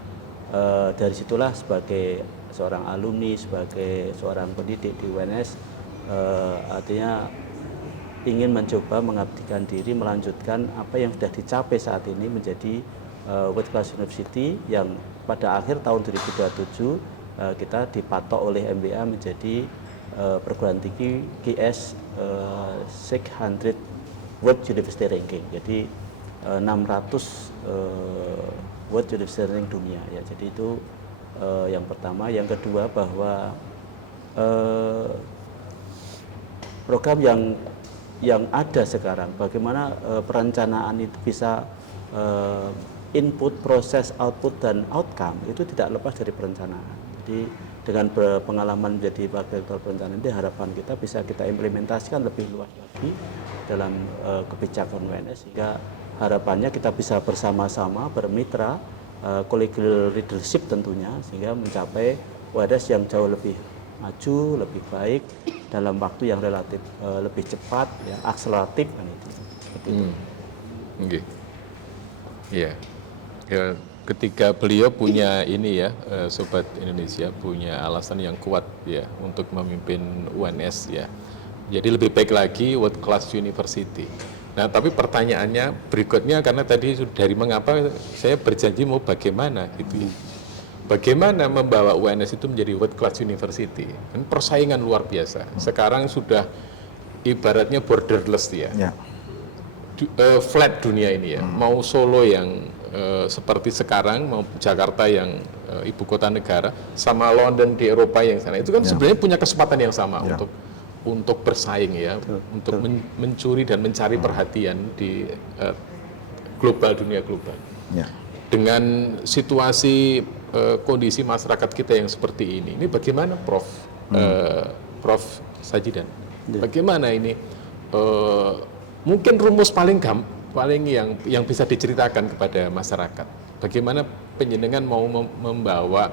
dari situlah sebagai seorang alumni, sebagai seorang pendidik di UNS, artinya ingin mencoba mengabdikan diri, melanjutkan apa yang sudah dicapai saat ini menjadi world class university yang pada akhir tahun 2027 kita dipatok oleh MBA menjadi perguruan tinggi GS 600 World University Ranking. Jadi 600 World University Ranking dunia ya. Jadi itu yang pertama. Yang kedua bahwa program yang ada sekarang, bagaimana perencanaan itu bisa input, proses, output dan outcome itu tidak lepas dari perencanaan. Jadi dengan pengalaman menjadi wakil rektor perencanaan ini, harapan kita bisa kita implementasikan lebih luas lagi dalam kebijakan UNS, sehingga harapannya kita bisa bersama-sama bermitra, collegial leadership tentunya, sehingga mencapai UNS yang jauh lebih maju, lebih baik dalam waktu yang relatif lebih cepat, ya, akseleratif kan itu. Seperti itu. Okay. Ya, ketika beliau punya ini ya, Sobat Indonesia punya alasan yang kuat ya untuk memimpin UNS ya. Jadi lebih baik lagi world class university. Nah, tapi pertanyaannya berikutnya, karena tadi dari mengapa saya berjanji mau bagaimana gitu ya. Bagaimana membawa UNS itu menjadi world class university? Kan persaingan luar biasa. Sekarang sudah ibaratnya borderless ya. Flat dunia ini ya. Mau Solo yang seperti sekarang, mau Jakarta yang ibu kota negara, sama London di Eropa yang sana. Itu kan sebenarnya punya kesempatan yang sama untuk bersaing ya, untuk mencuri dan mencari perhatian di global, dunia global. Dengan situasi kondisi masyarakat kita yang seperti ini bagaimana Prof. Prof. Sajidan? Bagaimana ini? Mungkin rumus paling yang bisa diceritakan kepada masyarakat. Bagaimana penjenengan mau membawa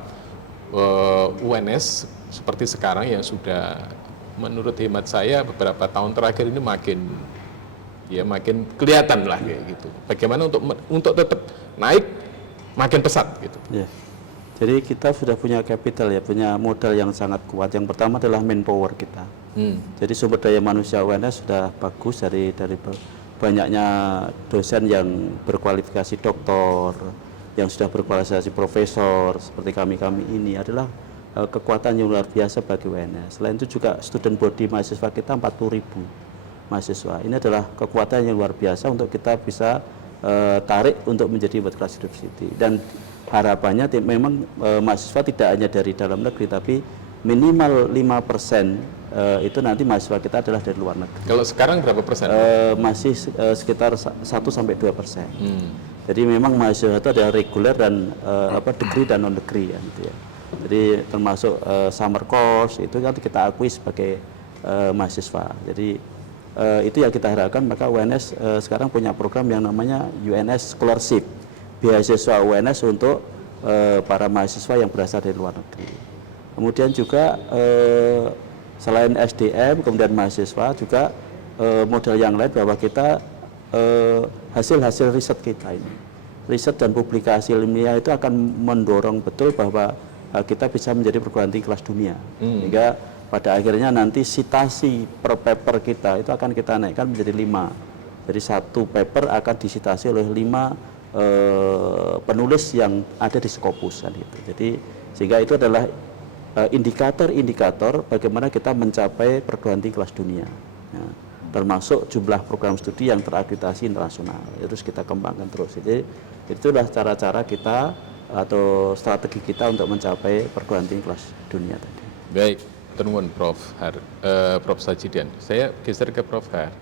UNS seperti sekarang yang sudah menurut hemat saya beberapa tahun terakhir ini makin kelihatan lah kayak gitu. Bagaimana untuk tetap naik makin pesat gitu. Ya. Jadi kita sudah punya capital ya, punya modal yang sangat kuat. Yang pertama adalah manpower kita. Jadi sumber daya manusia UNS sudah bagus dari banyaknya dosen yang berkualifikasi doktor, yang sudah berkualifikasi profesor seperti kami ini adalah kekuatan yang luar biasa bagi UNS. Selain itu juga student body mahasiswa kita 40.000 mahasiswa. Ini adalah kekuatan yang luar biasa untuk kita bisa tarik untuk menjadi world class university. Dan harapannya memang mahasiswa tidak hanya dari dalam negeri, tapi minimal 5% itu nanti mahasiswa kita adalah dari luar negeri. Kalau sekarang berapa persen? Masih sekitar 1-2%. Jadi memang mahasiswa itu ada reguler dan degree dan non degree ya, gitu ya. Jadi termasuk summer course itu kan kita akui sebagai mahasiswa. Jadi itu yang kita harapkan. Maka UNS sekarang punya program yang namanya UNS Scholarship, beasiswa UNS untuk para mahasiswa yang berasal dari luar negeri. Kemudian juga selain SDM, kemudian mahasiswa juga modal yang lain bahwa kita hasil-hasil riset kita ini, riset dan publikasi ilmiah itu akan mendorong betul bahwa kita bisa menjadi perguruan tinggi kelas dunia. Sehingga pada akhirnya nanti citasi per paper kita itu akan kita naikkan menjadi 5. Jadi satu paper akan disitasi oleh 5 penulis yang ada di Scopus kan gitu. Jadi sehingga itu adalah indikator-indikator bagaimana kita mencapai perguruan tinggi kelas dunia, ya, termasuk jumlah program studi yang terakreditasi internasional. Terus kita kembangkan terus. Jadi itulah cara-cara kita atau strategi kita untuk mencapai perguruan tinggi kelas dunia tadi. Baik, ternuwun Prof. Prof. Sajidan. Saya geser ke Prof. Har.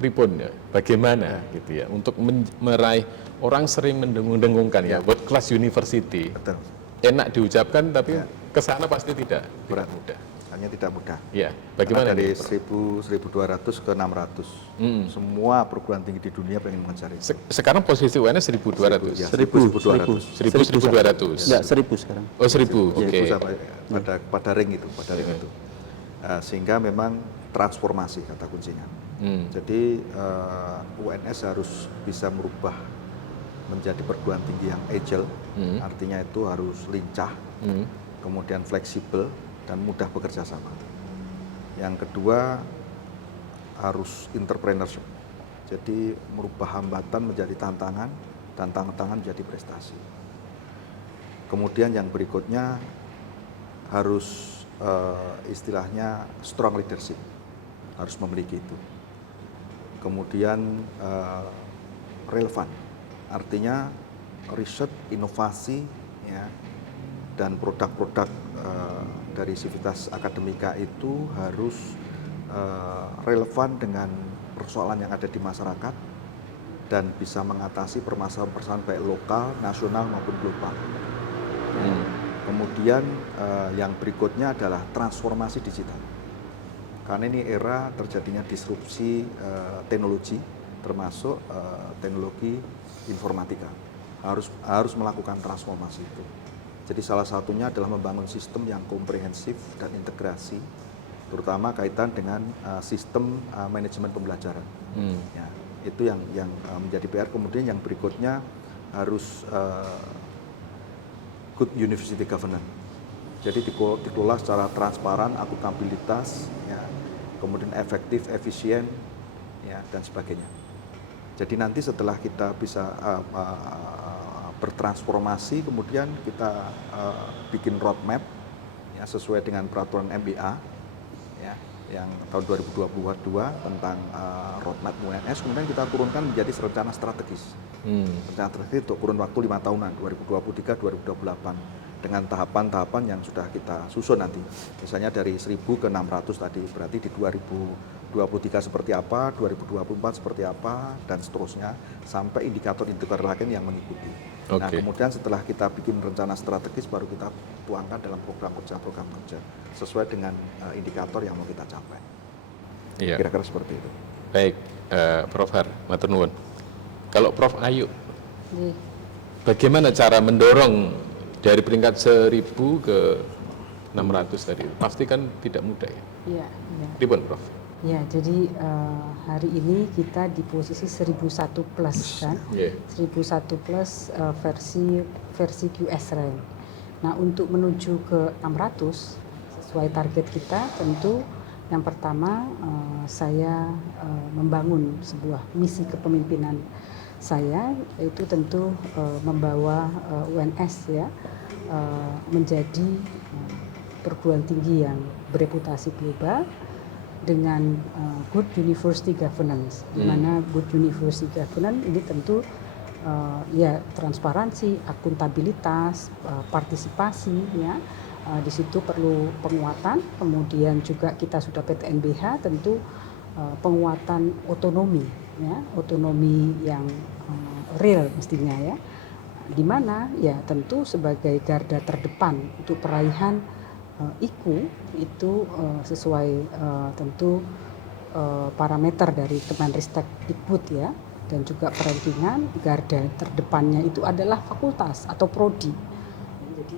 Pripun ya, bagaimana gitu ya untuk meraih, orang sering mendengung-dengungkan ya, world class university. Betul. Enak diucapkan tapi kesana pasti tidak mudah. Hanya tidak mudah. Ya, bagaimana dari nih, 1.200 ke 600. Semua perguruan tinggi di dunia pengen mengejar itu. Sekarang posisi UNS 1.200. 1.200. 1.200. Enggak, 1.000 sekarang. Oh, 1.000. Oke. Pada ring itu, sehingga memang transformasi kata kuncinya. Jadi UNS harus bisa merubah menjadi perguruan tinggi yang agile, artinya itu harus lincah, kemudian fleksibel dan mudah bekerja sama. Yang kedua harus entrepreneurship, jadi merubah hambatan menjadi tantangan dan tantangan menjadi prestasi. Kemudian yang berikutnya harus istilahnya strong leadership, harus memiliki itu. Kemudian relevan, artinya riset, inovasi, ya, dan produk-produk dari Sivitas Akademika itu harus relevan dengan persoalan yang ada di masyarakat dan bisa mengatasi permasalahan-permasalahan baik lokal, nasional maupun global. Kemudian yang berikutnya adalah transformasi digital. Karena ini era terjadinya disrupsi teknologi, termasuk teknologi informatika. Harus melakukan transformasi itu. Jadi salah satunya adalah membangun sistem yang komprehensif dan integrasi, terutama kaitan dengan sistem manajemen pembelajaran. Ya, itu yang menjadi PR. Kemudian yang berikutnya harus good university governance. Jadi dikelola secara transparan, akuntabilitas, ya, kemudian efektif, efisien, ya, dan sebagainya. Jadi nanti setelah kita bisa bertransformasi, kemudian kita bikin roadmap, ya, sesuai dengan peraturan MBA, ya, yang tahun 2022 tentang roadmap UNS, kemudian kita turunkan menjadi rencana strategis. Rencana strategis untuk kurun waktu 5 tahunan, 2023-2028, dengan tahapan-tahapan yang sudah kita susun nanti. Misalnya dari 1.000 ke 600 tadi, berarti di 2023 seperti apa, 2024 seperti apa, dan seterusnya, sampai indikator-indikator lain yang mengikuti. Nah, kemudian setelah kita bikin rencana strategis, baru kita tuangkan dalam program kerja sesuai dengan indikator yang mau kita capai. Iya. Kira-kira seperti itu. Baik, Prof Har, matur nuwun. Kalau Prof Ayu, bagaimana cara mendorong dari peringkat 1.000 ke 600 tadi? Pasti kan tidak mudah ya? Iya. Ribon, Prof? Ya, jadi hari ini kita di posisi 1001 plus kan, 1001 plus versi QS rank. Nah, untuk menuju ke 600 sesuai target kita, tentu yang pertama saya membangun sebuah misi kepemimpinan saya, yaitu tentu membawa UNS ya menjadi perguruan tinggi yang bereputasi global dengan good university governance, di mana good university governance ini tentu ya transparansi, akuntabilitas, partisipasi, ya. Di situ perlu penguatan. Kemudian juga kita sudah PTNBH tentu penguatan otonomi, ya, otonomi yang real mestinya ya. Di mana ya tentu sebagai garda terdepan untuk peraihan IKU itu sesuai tentu parameter dari Kemenristek Dikbud ya, dan juga perankingan garda terdepannya itu adalah fakultas atau prodi. Jadi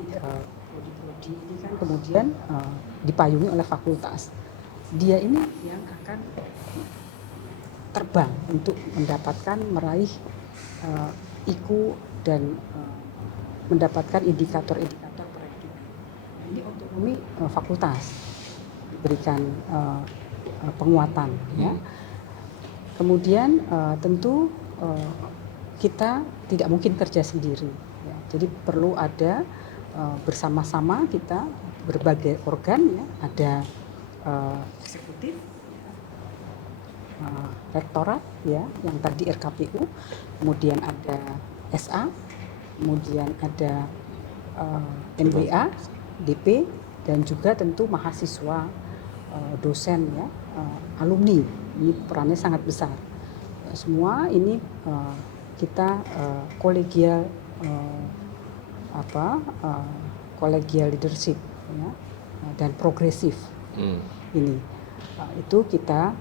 prodi-prodi ini kan kemudian dipayungi oleh fakultas. Dia ini yang akan terbang untuk mendapatkan meraih IKU dan mendapatkan indikator-indikator perankingan. Ini otonomi fakultas diberikan penguatan ya. Kemudian tentu kita tidak mungkin kerja sendiri ya. Jadi perlu ada bersama-sama kita berbagai organ ya, ada eksekutif, rektorat ya, yang tadi RKPU, kemudian ada SA, kemudian ada MBA, DP, dan juga tentu mahasiswa, dosen ya, alumni. Ini perannya sangat besar. Semua ini kita kolegial kolegial leadership ya, dan progresif. Ini itu kita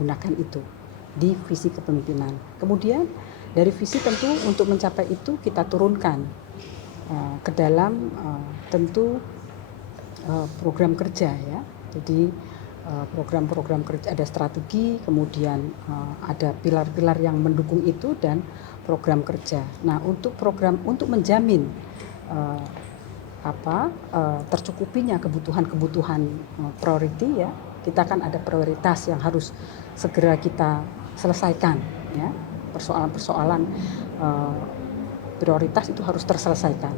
gunakan itu di visi kepemimpinan. Kemudian dari visi tentu untuk mencapai itu kita turunkan ke dalam tentu program kerja ya. Jadi program-program kerja, ada strategi, kemudian ada pilar-pilar yang mendukung itu, dan program kerja. Nah, untuk program untuk menjamin tercukupinya kebutuhan-kebutuhan priority ya, kita kan ada prioritas yang harus segera kita selesaikan ya. Persoalan-persoalan prioritas itu harus terselesaikan.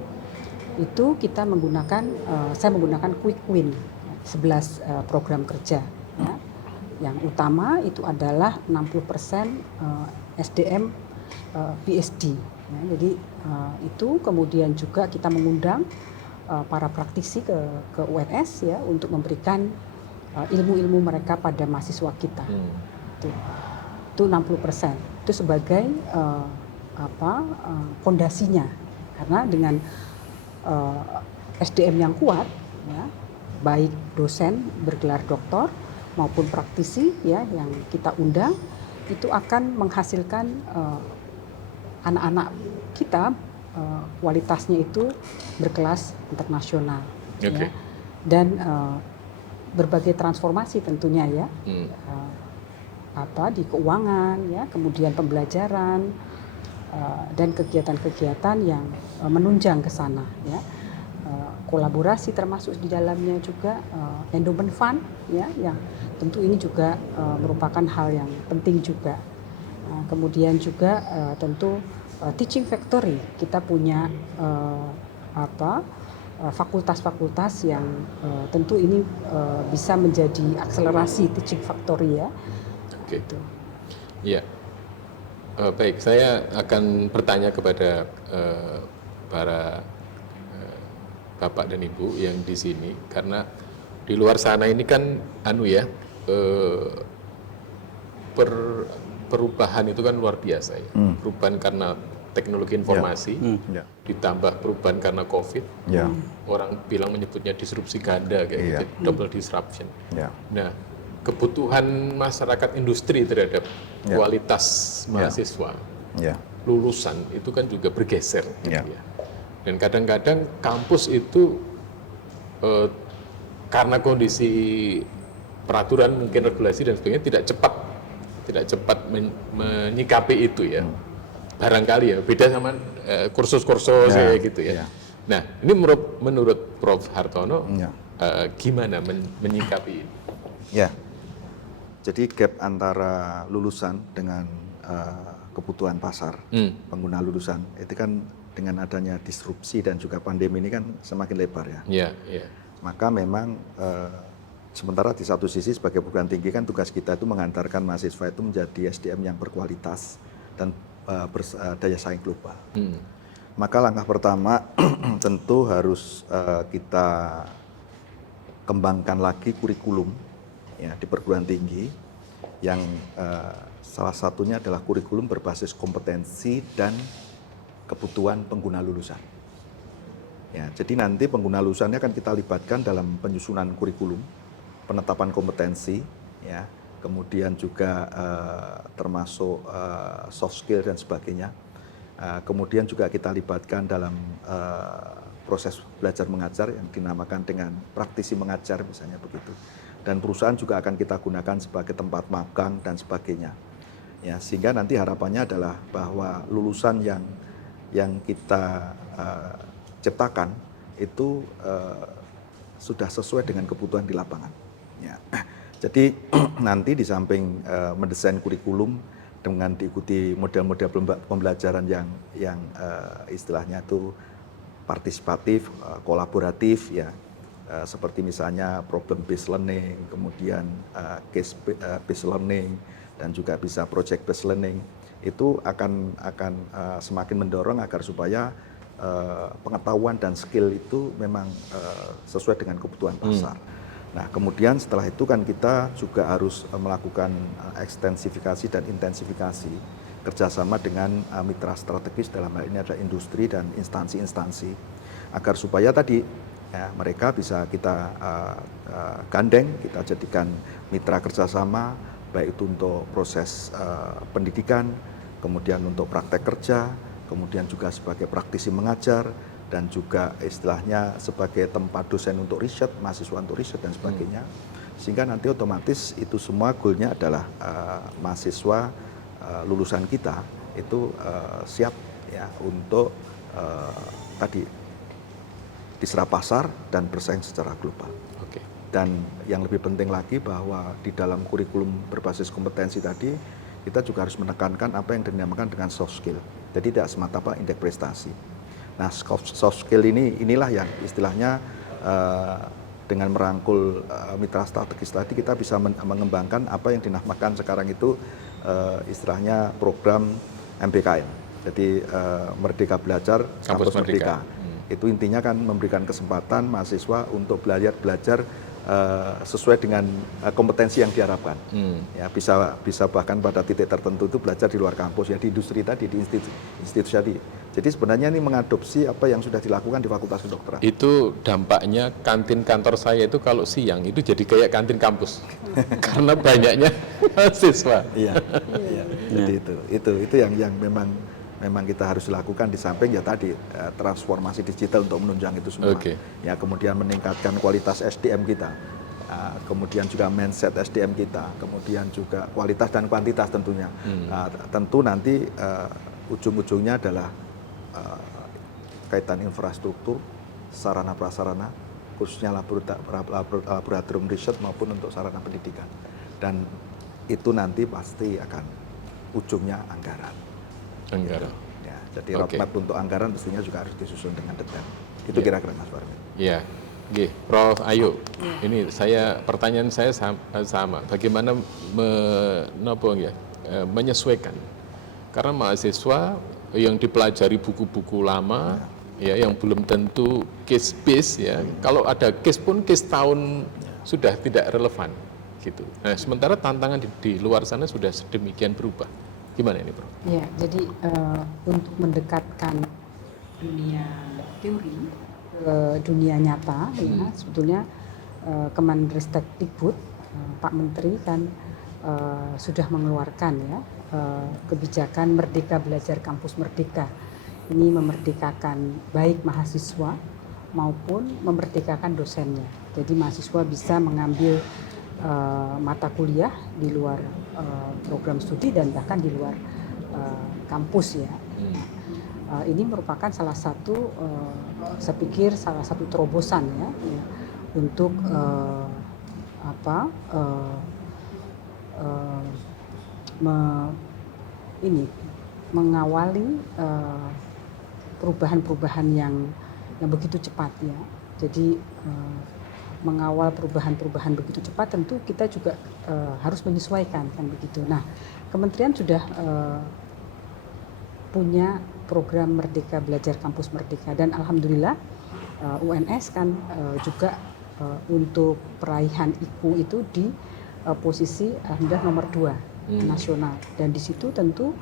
Itu kita menggunakan, saya menggunakan quick win 11 program kerja ya. Yang utama itu adalah 60% SDM PhD Ya, jadi itu kemudian juga kita mengundang para praktisi ke UNS ya untuk memberikan ilmu-ilmu mereka pada mahasiswa kita. Itu 60%. Itu sebagai fondasinya. Karena dengan SDM yang kuat, ya, baik dosen bergelar doktor maupun praktisi ya yang kita undang, itu akan menghasilkan anak-anak kita kualitasnya itu berkelas internasional. Okay. Ya. Dan berbagai transformasi tentunya ya, di keuangan ya, kemudian pembelajaran dan kegiatan-kegiatan yang menunjang ke sana ya. Kolaborasi termasuk di dalamnya juga endowment fund ya, yang tentu ini juga merupakan hal yang penting juga. Kemudian juga tentu teaching factory, kita punya fakultas-fakultas yang tentu ini bisa menjadi akselerasi teaching factory ya. Oke. Iya. Baik, saya akan bertanya kepada para Bapak dan Ibu yang di sini, karena di luar sana ini kan perubahan itu kan luar biasa ya. Perubahan karena teknologi informasi, ditambah perubahan karena COVID. Orang bilang menyebutnya disrupsi ganda kayak gitu, double disruption. Nah, kebutuhan masyarakat industri terhadap kualitas mahasiswa lulusan itu kan juga bergeser gitu ya. Dan kadang-kadang kampus itu karena kondisi peraturan mungkin regulasi dan sebagainya tidak cepat menyikapi itu ya. Barangkali ya beda sama kursus-kursus kayak gitu ya. Nah, ini menurut Prof. Hartono gimana menyikapi ini? Ya. Jadi gap antara lulusan dengan kebutuhan pasar pengguna lulusan itu kan dengan adanya disrupsi dan juga pandemi ini kan semakin lebar ya. Maka memang sementara di satu sisi sebagai perguruan tinggi kan tugas kita itu mengantarkan mahasiswa itu menjadi SDM yang berkualitas dan berdaya saing global. Maka langkah pertama tentu harus kita kembangkan lagi kurikulum ya di perguruan tinggi yang salah satunya adalah kurikulum berbasis kompetensi dan kebutuhan pengguna lulusan. Ya, jadi nanti pengguna lulusannya akan kita libatkan dalam penyusunan kurikulum, penetapan kompetensi, ya, kemudian juga termasuk soft skill dan sebagainya. Kemudian juga kita libatkan dalam proses belajar mengajar yang dinamakan dengan praktisi mengajar misalnya begitu. Dan perusahaan juga akan kita gunakan sebagai tempat magang dan sebagainya. Ya, sehingga nanti harapannya adalah bahwa lulusan yang kita ciptakan itu sudah sesuai dengan kebutuhan di lapangan. Ya. Jadi nanti di samping mendesain kurikulum dengan diikuti model-model pembelajaran yang istilahnya itu partisipatif, kolaboratif, ya, seperti misalnya problem based learning, kemudian case based learning, dan juga bisa project based learning. Itu akan semakin mendorong agar supaya pengetahuan dan skill itu memang sesuai dengan kebutuhan pasar. Nah, kemudian setelah itu kan kita juga harus melakukan ekstensifikasi dan intensifikasi kerjasama dengan mitra strategis, dalam hal ini adalah industri dan instansi-instansi, agar supaya tadi ya, mereka bisa kita gandeng, kita jadikan mitra kerjasama, baik itu untuk proses pendidikan, kemudian untuk praktek kerja, kemudian juga sebagai praktisi mengajar, dan juga istilahnya sebagai tempat dosen untuk riset, mahasiswa untuk riset dan sebagainya. Sehingga nanti otomatis itu semua goalnya adalah mahasiswa lulusan kita itu siap ya untuk tadi diserap pasar dan bersaing secara global. Oke. Dan yang lebih penting lagi bahwa di dalam kurikulum berbasis kompetensi tadi kita juga harus menekankan apa yang dinamakan dengan soft skill. Jadi tidak semata indeks prestasi. Nah, soft skill inilah yang istilahnya dengan merangkul mitra strategis tadi kita bisa mengembangkan apa yang dinamakan sekarang itu istilahnya program MBKM, Jadi Merdeka Belajar, Kampus Kampus Merdeka. Merdeka. Itu intinya kan memberikan kesempatan mahasiswa untuk belajar sesuai dengan kompetensi yang diharapkan. Ya, bisa bahkan pada titik tertentu itu belajar di luar kampus, ya di industri tadi, di institusi tadi. Jadi sebenarnya ini mengadopsi apa yang sudah dilakukan di Fakultas Kedokteran. Itu dampaknya kantin kantor saya itu kalau siang itu jadi kayak kantin kampus karena banyaknya mahasiswa. Iya. Jadi itu yang memang kita harus lakukan, di samping ya tadi transformasi digital untuk menunjang itu semua. Ya, kemudian meningkatkan kualitas SDM kita, kemudian juga mindset SDM kita, kemudian juga kualitas dan kuantitas tentunya. Tentu nanti ujung-ujungnya adalah kaitan infrastruktur, sarana prasarana, khususnya laboratorium riset maupun untuk sarana pendidikan. Dan itu nanti pasti akan ujungnya anggaran. Ya, jadi roadmap untuk anggaran mestinya juga harus disusun dengan detail. Itu kira-kira Mas Farmi. Iya, Prof. Ayu. Ini pertanyaan saya sama. Bagaimana menyesuaikan? Karena mahasiswa yang dipelajari buku-buku lama, ya, yang belum tentu case base, ya. Kalau ada case pun case tahun sudah tidak relevan, gitu. Nah, sementara tantangan di luar sana sudah sedemikian berubah. Gimana ini, Prof? Ya, jadi untuk mendekatkan dunia teori ke dunia nyata, ya, sebetulnya Kemendikbud, Pak Menteri kan sudah mengeluarkan ya kebijakan Merdeka Belajar Kampus Merdeka. Ini memerdekakan baik mahasiswa maupun memerdekakan dosennya. Jadi mahasiswa bisa mengambil mata kuliah di luar program studi dan bahkan di luar kampus ya. Ini merupakan salah satu, saya pikir salah satu terobosan ya untuk mengawali perubahan-perubahan yang begitu cepat ya. Jadi mengawal perubahan-perubahan begitu cepat tentu kita juga harus menyesuaikan kan begitu. Nah, kementerian sudah punya program Merdeka Belajar Kampus Merdeka dan alhamdulillah UNS kan juga untuk peraihan IKU itu di posisi alhamdulillah nomor 2 nasional, dan di situ tentu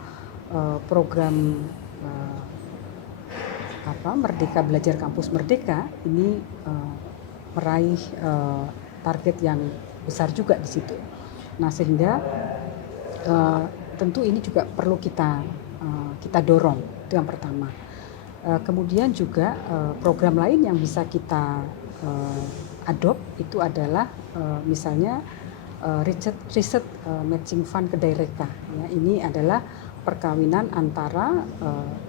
program Merdeka Belajar Kampus Merdeka ini meraih target yang besar juga di situ. Nah, sehingga tentu ini juga perlu kita dorong, itu yang pertama. Kemudian juga program lain yang bisa kita adopt itu adalah misalnya riset matching fund Kedaireka. Ya, ini adalah perkawinan antara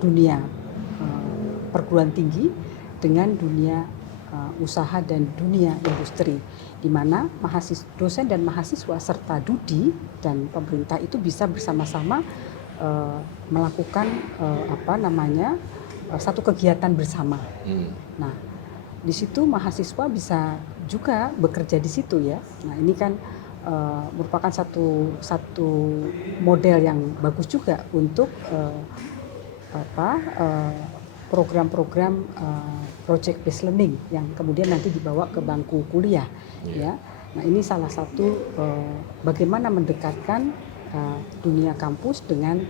dunia perguruan tinggi dengan dunia usaha dan dunia industri, di mana dosen dan mahasiswa serta DUDI dan pemerintah itu bisa bersama-sama melakukan satu kegiatan bersama. Nah, di situ mahasiswa bisa juga bekerja di situ ya. Nah, ini kan merupakan satu model yang bagus juga untuk program-program project based learning yang kemudian nanti dibawa ke bangku kuliah ya. Nah, ini salah satu bagaimana mendekatkan dunia kampus dengan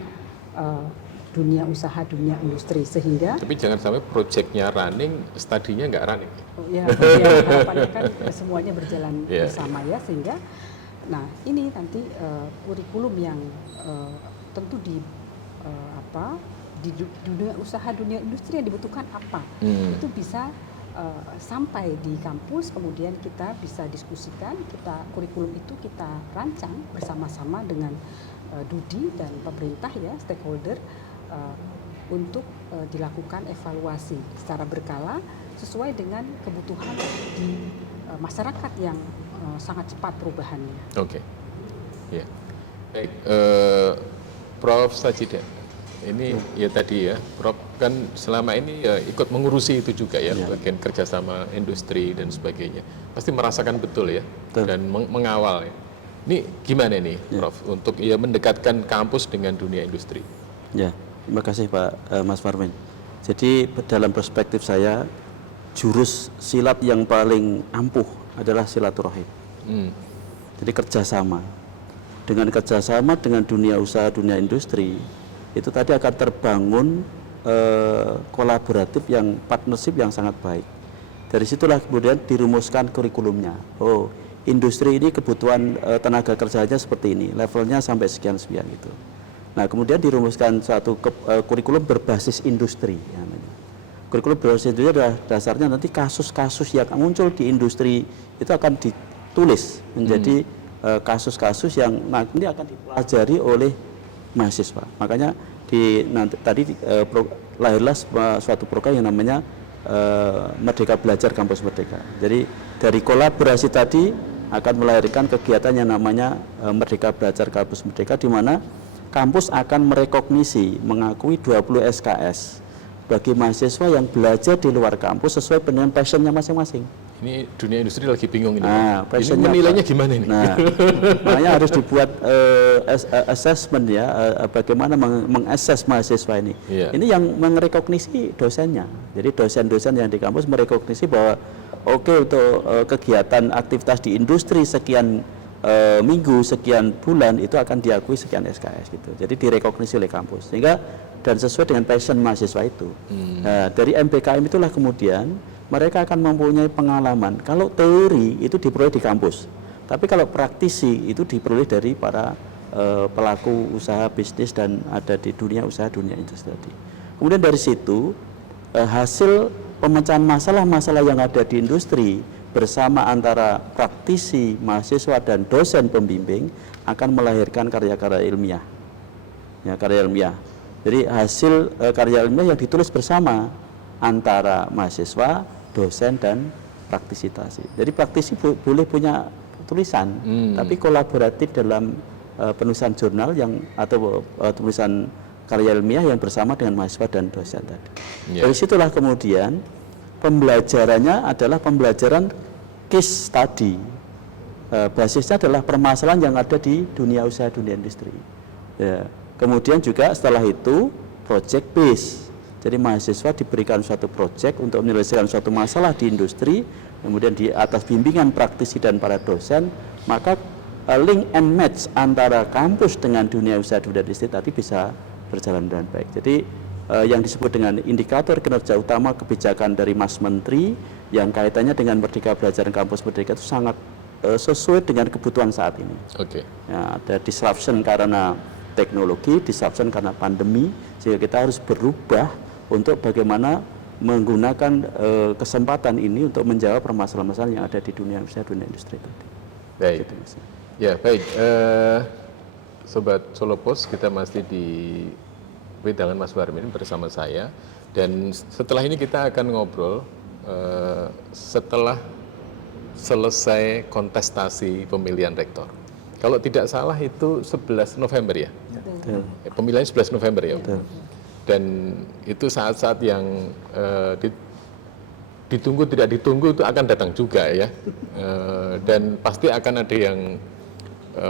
dunia usaha, dunia industri, sehingga tapi jangan sampai proyeknya running, studinya nggak running. Harapannya kan semuanya berjalan bersama ya, sehingga nah ini nanti kurikulum yang tentu di dunia usaha, dunia industri yang dibutuhkan apa, itu bisa sampai di kampus, kemudian kita bisa diskusikan, kurikulum itu kita rancang bersama-sama dengan DUDI dan pemerintah ya, stakeholder, untuk dilakukan evaluasi secara berkala sesuai dengan kebutuhan di masyarakat yang sangat cepat perubahannya. Oke, ya, baik, Prof. Sajidan. Ini ya tadi ya, Prof kan selama ini ya ikut mengurusi itu juga ya, bagian kerjasama industri dan sebagainya. Pasti merasakan betul ya, dan mengawal ya. Ini gimana nih, Prof, untuk ya mendekatkan kampus dengan dunia industri? Ya, Terima kasih Pak Mas Marmin. Jadi dalam perspektif saya, jurus silat yang paling ampuh adalah silaturahim. Jadi kerjasama. Dengan kerjasama dengan dunia usaha, dunia industri, itu tadi akan terbangun kolaboratif yang partnership yang sangat baik. Dari situlah kemudian dirumuskan kurikulumnya. Oh, industri ini kebutuhan tenaga kerjanya seperti ini, levelnya sampai sekian-sekian gitu. Nah, kemudian dirumuskan suatu kurikulum berbasis industri. Kurikulum berbasis industri adalah dasarnya nanti kasus-kasus yang muncul di industri itu akan ditulis menjadi kasus-kasus yang nanti akan dipelajari oleh mahasiswa. Makanya lahirlah suatu program yang namanya Merdeka Belajar Kampus Merdeka. Jadi dari kolaborasi tadi akan melahirkan kegiatan yang namanya Merdeka Belajar Kampus Merdeka, di mana kampus akan merekognisi, mengakui 20 SKS bagi mahasiswa yang belajar di luar kampus sesuai dengan passionnya masing-masing. Ini dunia industri lagi bingung ini. Nah, ini menilainya apa? Gimana ini? Nah, makanya harus dibuat assessment ya, bagaimana mengakses mahasiswa ini. Yeah. Ini yang merekognisi dosennya. Jadi dosen-dosen yang di kampus merekognisi bahwa oke, untuk kegiatan aktivitas di industri sekian minggu, sekian bulan itu akan diakui sekian SKS gitu. Jadi direkognisi oleh kampus. Sehingga dan sesuai dengan passion mahasiswa itu. Nah, dari MBKM itulah kemudian mereka akan mempunyai pengalaman. Kalau teori itu diperoleh di kampus, tapi kalau praktisi itu diperoleh dari para pelaku usaha bisnis dan ada di dunia usaha, dunia industri tadi. Kemudian dari situ hasil pemecahan masalah-masalah yang ada di industri bersama antara praktisi, mahasiswa dan dosen pembimbing akan melahirkan karya-karya ilmiah. Ya, karya ilmiah. Jadi hasil karya ilmiah yang ditulis bersama antara mahasiswa, dosen dan praktisi. Jadi praktisi boleh punya tulisan, tapi kolaboratif dalam penulisan jurnal yang atau tulisan karya ilmiah yang bersama dengan mahasiswa dan dosen tadi. Dari situlah kemudian pembelajarannya adalah pembelajaran case study. Basisnya adalah permasalahan yang ada di dunia usaha, dunia industri. Ya. Kemudian juga setelah itu project base. Jadi mahasiswa diberikan suatu proyek untuk menyelesaikan suatu masalah di industri, kemudian di atas bimbingan praktisi dan para dosen, maka link and match antara kampus dengan dunia usaha, dunia industri tadi bisa berjalan dengan baik. Jadi yang disebut dengan indikator kinerja utama kebijakan dari Mas Menteri yang kaitannya dengan Merdeka Belajar Kampus Merdeka itu sangat sesuai dengan kebutuhan saat ini. Oke. Ya, ada disruption karena teknologi, disruption karena pandemi, sehingga kita harus berubah untuk bagaimana menggunakan kesempatan ini untuk menjawab permasalahan-permasalahan yang ada di dunia usaha, dunia industri tadi. Baik. Ya, baik. Sobat Solo Pos, kita masih di wedangan Mas Warmin bersama saya, dan setelah ini kita akan ngobrol setelah selesai kontestasi pemilihan rektor. Kalau tidak salah itu 11 November ya? Betul. Pemilihan 11 November ya? Betul. Dan itu saat-saat yang ditunggu tidak ditunggu itu akan datang juga ya. Dan pasti akan ada yang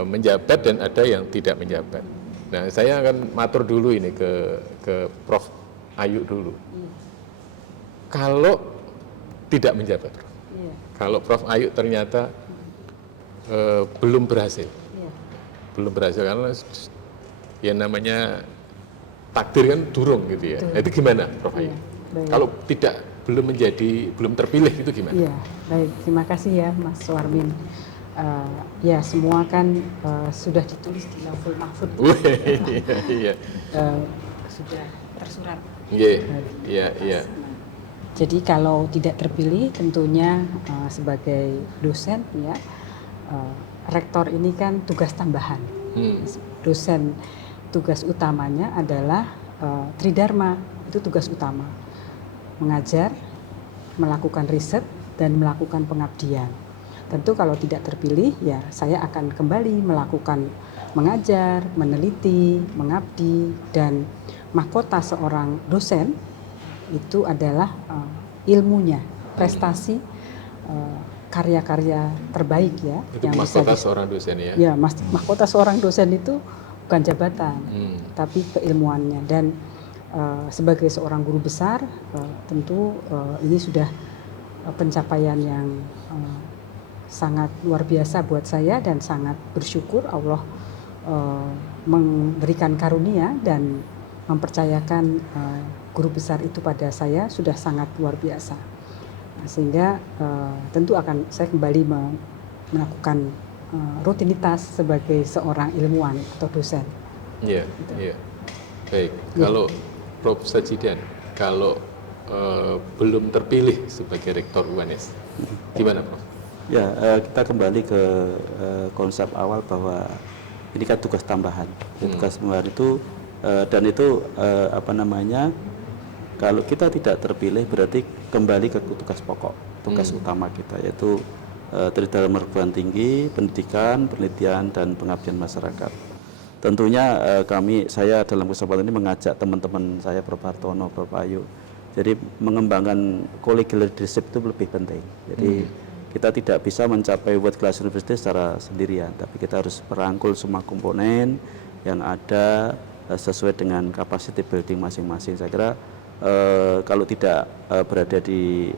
menjabat dan ada yang tidak menjabat. Nah, saya akan matur dulu ini ke Prof. Ayu dulu. Kalau tidak menjabat, kalau Prof. Ayu ternyata belum berhasil, belum berhasil karena ya namanya takdir kan durung gitu ya. Nah, itu gimana, Prof. Ayu? Kalau belum terpilih itu gimana? Iya, baik. Terima kasih ya, Mas Warmin. Ya, semua kan sudah ditulis di Lauhul Mahfuz. Iya. Sudah tersurat. Iya. Jadi kalau tidak terpilih, tentunya sebagai dosen ya, rektor ini kan tugas tambahan. Dosen tugas utamanya adalah tridharma, itu tugas utama. Mengajar, melakukan riset, dan melakukan pengabdian. Tentu kalau tidak terpilih, ya saya akan kembali melakukan mengajar, meneliti, mengabdi, dan mahkota seorang dosen itu adalah ilmunya, prestasi, karya-karya terbaik ya. Itu yang mahkota seorang dosen ya? Ya, mahkota seorang dosen itu bukan jabatan, tapi keilmuannya. Dan sebagai seorang guru besar, tentu ini sudah pencapaian yang sangat luar biasa buat saya dan sangat bersyukur Allah memberikan karunia dan mempercayakan guru besar itu pada saya sudah sangat luar biasa. Nah, sehingga tentu akan saya kembali melakukan rutinitas sebagai seorang ilmuwan atau dosen. Iya, iya. Baik, kalau Prof. Sajidan, kalau belum terpilih sebagai rektor UNS, gimana Prof? Ya, kita kembali ke konsep awal bahwa ini kan tugas tambahan. Tugas tambahan itu dan itu apa namanya? Kalau kita tidak terpilih berarti kembali ke tugas pokok, tugas utama kita yaitu dalam perguruan tinggi, pendidikan, penelitian dan pengabdian masyarakat. Tentunya saya dalam kesempatan ini mengajak teman-teman saya Prof. Hartono, Prof. Ayu. Jadi mengembangkan collegial leadership itu lebih penting. Jadi kita tidak bisa mencapai world class university secara sendirian, tapi kita harus merangkul semua komponen yang ada sesuai dengan capacity building masing-masing. Saya kira kalau tidak berada di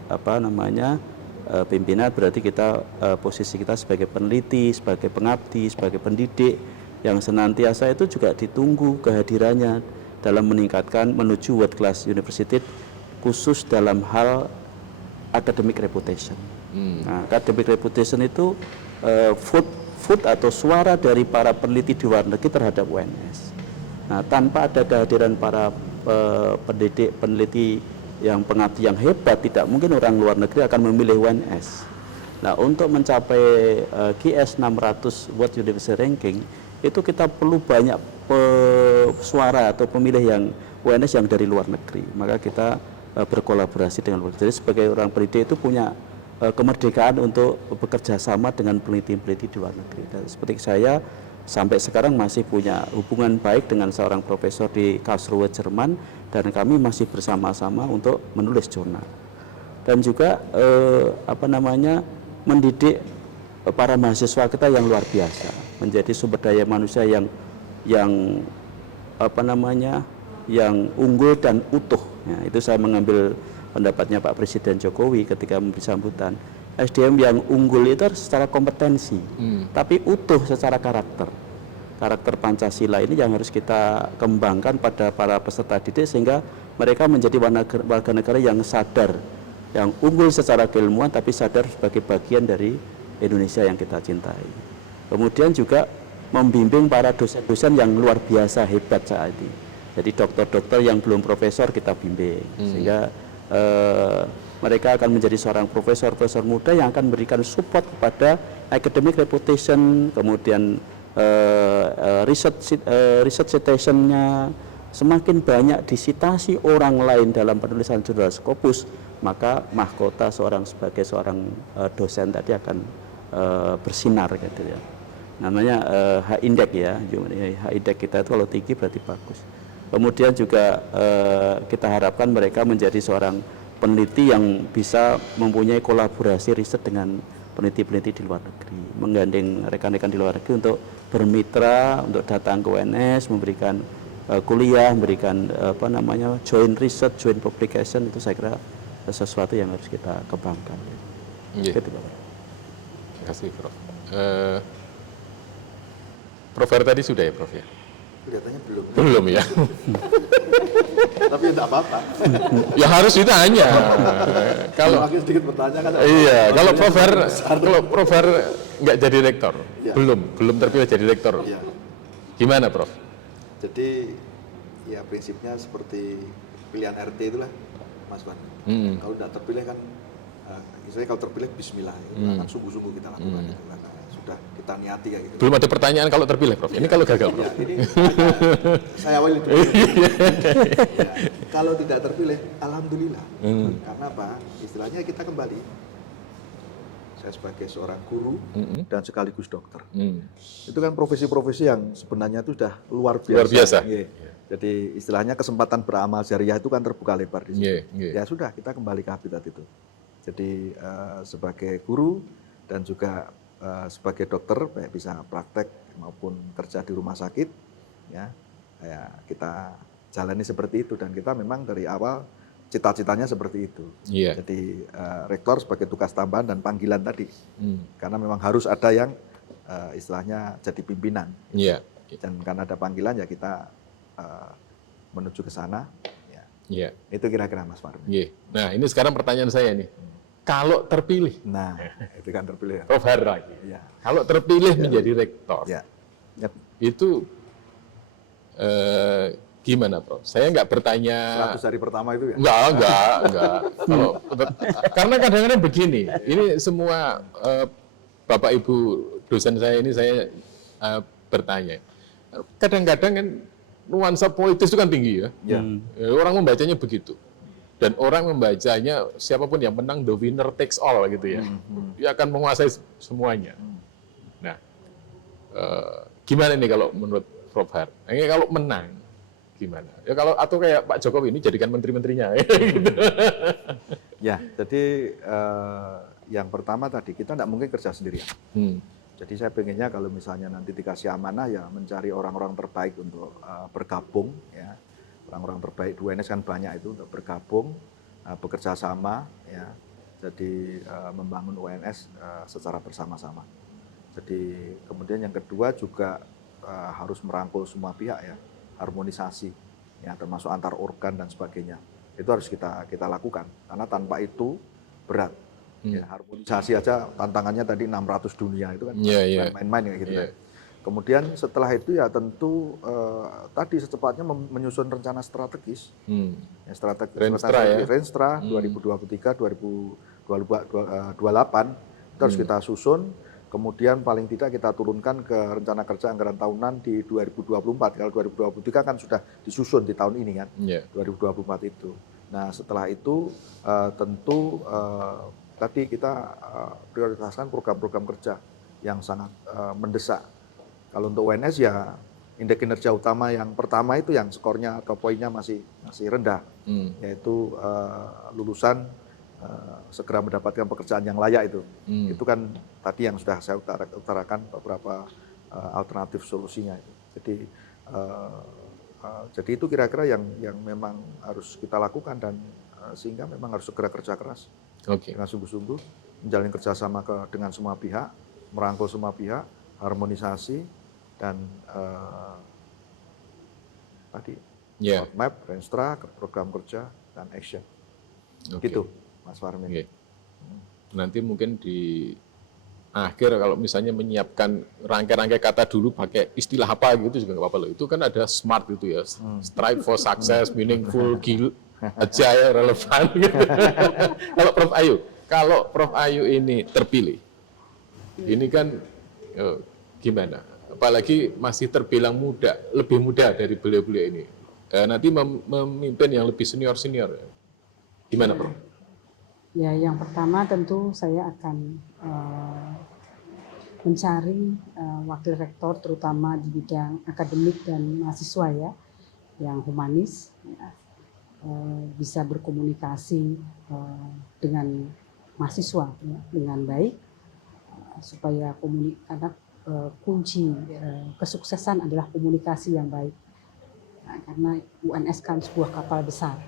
pimpinan berarti kita posisi kita sebagai peneliti, sebagai pengabdi, sebagai pendidik yang senantiasa itu juga ditunggu kehadirannya dalam meningkatkan menuju world class university khusus dalam hal academic reputation. Nah, academic reputation itu food atau suara dari para peneliti di luar negeri terhadap UNS. Nah, tanpa ada kehadiran para pendidik peneliti yang pengabdi yang hebat, tidak mungkin orang luar negeri akan memilih UNS. Nah, untuk mencapai QS 600 World University Ranking itu kita perlu banyak suara atau pemilih yang UNS yang dari luar negeri. Maka kita berkolaborasi dengan luar negeri. Jadi sebagai orang pendidik itu punya kemerdekaan untuk bekerja sama dengan peneliti-peneliti di luar negeri. Dan seperti saya sampai sekarang masih punya hubungan baik dengan seorang profesor di Karlsruhe, Jerman, dan kami masih bersama-sama untuk menulis jurnal. Dan juga mendidik para mahasiswa kita yang luar biasa, menjadi sumber daya manusia yang unggul dan utuh. Ya, itu saya mengambil pendapatnya Pak Presiden Jokowi ketika memberi sambutan. SDM yang unggul itu harus secara kompetensi, tapi utuh secara karakter. Karakter Pancasila ini yang harus kita kembangkan pada para peserta didik sehingga mereka menjadi warga negara yang sadar, yang unggul secara keilmuan tapi sadar sebagai bagian dari Indonesia yang kita cintai. Kemudian juga membimbing para dosen-dosen yang luar biasa hebat saat ini. Jadi dokter-dokter yang belum profesor kita bimbing sehingga mereka akan menjadi seorang profesor muda yang akan memberikan support kepada academic reputation, kemudian research citation-nya semakin banyak disitasi orang lain dalam penulisan jurnal Scopus, maka mahkota sebagai seorang dosen tadi akan bersinar gitu ya. Namanya H-index ya, H-index kita itu kalau tinggi berarti bagus. Kemudian juga kita harapkan mereka menjadi seorang peneliti yang bisa mempunyai kolaborasi riset dengan peneliti-peneliti di luar negeri, menggandeng rekan-rekan di luar negeri untuk bermitra, untuk datang ke UNS, memberikan kuliah, memberikan joint research, joint publication, itu saya kira sesuatu yang harus kita kembangkan. Gitu, Bapak. Terima kasih, Prof. Prof tadi sudah ya, Prof ya? Kelihatannya belum. Belum ya. Tapi tidak apa-apa. Ya harus ditanya. Kalau sedikit bertanya kan. Iya, kalau Prof nggak jadi rektor, ya. belum terpilih jadi rektor. Ya. Gimana, Prof? Jadi ya prinsipnya seperti pilihan RT itulah, Mas Wan. Kalau tidak terpilih kan, misalnya kalau terpilih Bismillah, akan sungguh-sungguh kita lakukan itu karena sudah kita niati kayak gitu. Belum ada pertanyaan kalau terpilih, Prof. Ini kalau gagal, Prof. Ya, ini saya awali dulu. Ya, kalau tidak terpilih, alhamdulillah. Karena apa? Istilahnya kita kembali. Saya sebagai seorang guru dan sekaligus dokter. Itu kan profesi-profesi yang sebenarnya itu sudah luar biasa. Luar biasa. Jadi istilahnya kesempatan beramal jariah itu kan terbuka lebar di situ. Yeah. Ya sudah, kita kembali ke habitat itu. Jadi sebagai guru dan juga sebagai dokter, baik bisa praktek maupun kerja di rumah sakit, ya kita jalani seperti itu, dan kita memang dari awal cita-citanya seperti itu. Iya. Jadi rektor sebagai tugas tambahan dan panggilan tadi, karena memang harus ada yang istilahnya jadi pimpinan. Iya. Dan karena ada panggilan ya kita menuju ke sana. Ya. Iya. Itu kira-kira Mas Farmi. Iya. Nah, ini sekarang pertanyaan saya nih. Kalau terpilih, Nah, itu kan terpilih. Prof. Har lagi. Ya. Kalau terpilih menjadi rektor, Ya. Yap. itu gimana, Prof? Saya nggak bertanya. 100 hari pertama itu ya? Enggak. Karena kadang-kadang begini, ini semua Bapak Ibu dosen saya ini saya bertanya. Kadang-kadang kan nuansa politis itu kan tinggi ya. Ya. Orang membacanya begitu. Dan orang membacanya siapapun yang menang the winner takes all gitu ya. Dia akan menguasai semuanya. Nah, gimana nih kalau menurut Prof. Har? Ini kalau menang gimana? Ya kalau atau kayak Pak Jokowi ini jadikan menteri-menterinya gitu. Ya, jadi yang pertama tadi kita tidak mungkin kerja sendirian. Jadi saya pengennya kalau misalnya nanti dikasih amanah ya mencari orang-orang terbaik untuk bergabung ya. Orang-orang terbaik di UNS kan banyak itu untuk bergabung, bekerja sama ya. Jadi membangun UNS secara bersama-sama. Jadi kemudian yang kedua juga harus merangkul semua pihak ya, harmonisasi ya, termasuk antar organ dan sebagainya. Itu harus kita lakukan karena tanpa itu berat. Ya, harmonisasi aja tantangannya tadi 600 dunia itu kan main-main kayak gitu kan. Kemudian setelah itu ya tentu tadi secepatnya menyusun rencana strategis. Ya, strategi Renstra 2023-2028 itu harus kita susun. Kemudian paling tidak kita turunkan ke rencana kerja anggaran tahunan di 2024. Kalau 2023 kan sudah disusun di tahun ini kan, 2024 itu. Nah setelah itu tentu tadi kita prioritaskan program-program kerja yang sangat mendesak. Kalau untuk UNS ya indeks kinerja utama yang pertama itu yang skornya atau poinnya masih rendah, yaitu lulusan segera mendapatkan pekerjaan yang layak itu. Itu kan tadi yang sudah saya utarakan beberapa alternatif solusinya itu. Jadi itu kira-kira yang memang harus kita lakukan dan sehingga memang harus segera kerja keras dengan sungguh-sungguh menjalin kerjasama dengan semua pihak, merangkul semua pihak, harmonisasi dan tadi roadmap, Renstra, program kerja dan action. Gitu. Mas Farmin. Nanti mungkin di akhir kalau misalnya menyiapkan rangkai-rangkai kata dulu pakai istilah apa gitu juga nggak apa-apa loh. Itu kan ada SMART gitu ya, strive for success, meaningful, agile, relevan. Gitu. Kalau Prof. Ayu ini terpilih, ini kan gimana? Apalagi masih terbilang muda, lebih muda dari beliau-beliau ini. Nanti memimpin yang lebih senior-senior. Gimana, Prof? Ya, yang pertama tentu saya akan mencari wakil rektor terutama di bidang akademik dan mahasiswa ya, yang humanis, ya, bisa berkomunikasi dengan mahasiswa ya, dengan baik, supaya karena kunci kesuksesan adalah komunikasi yang baik. Nah, karena UNS kan sebuah kapal besar,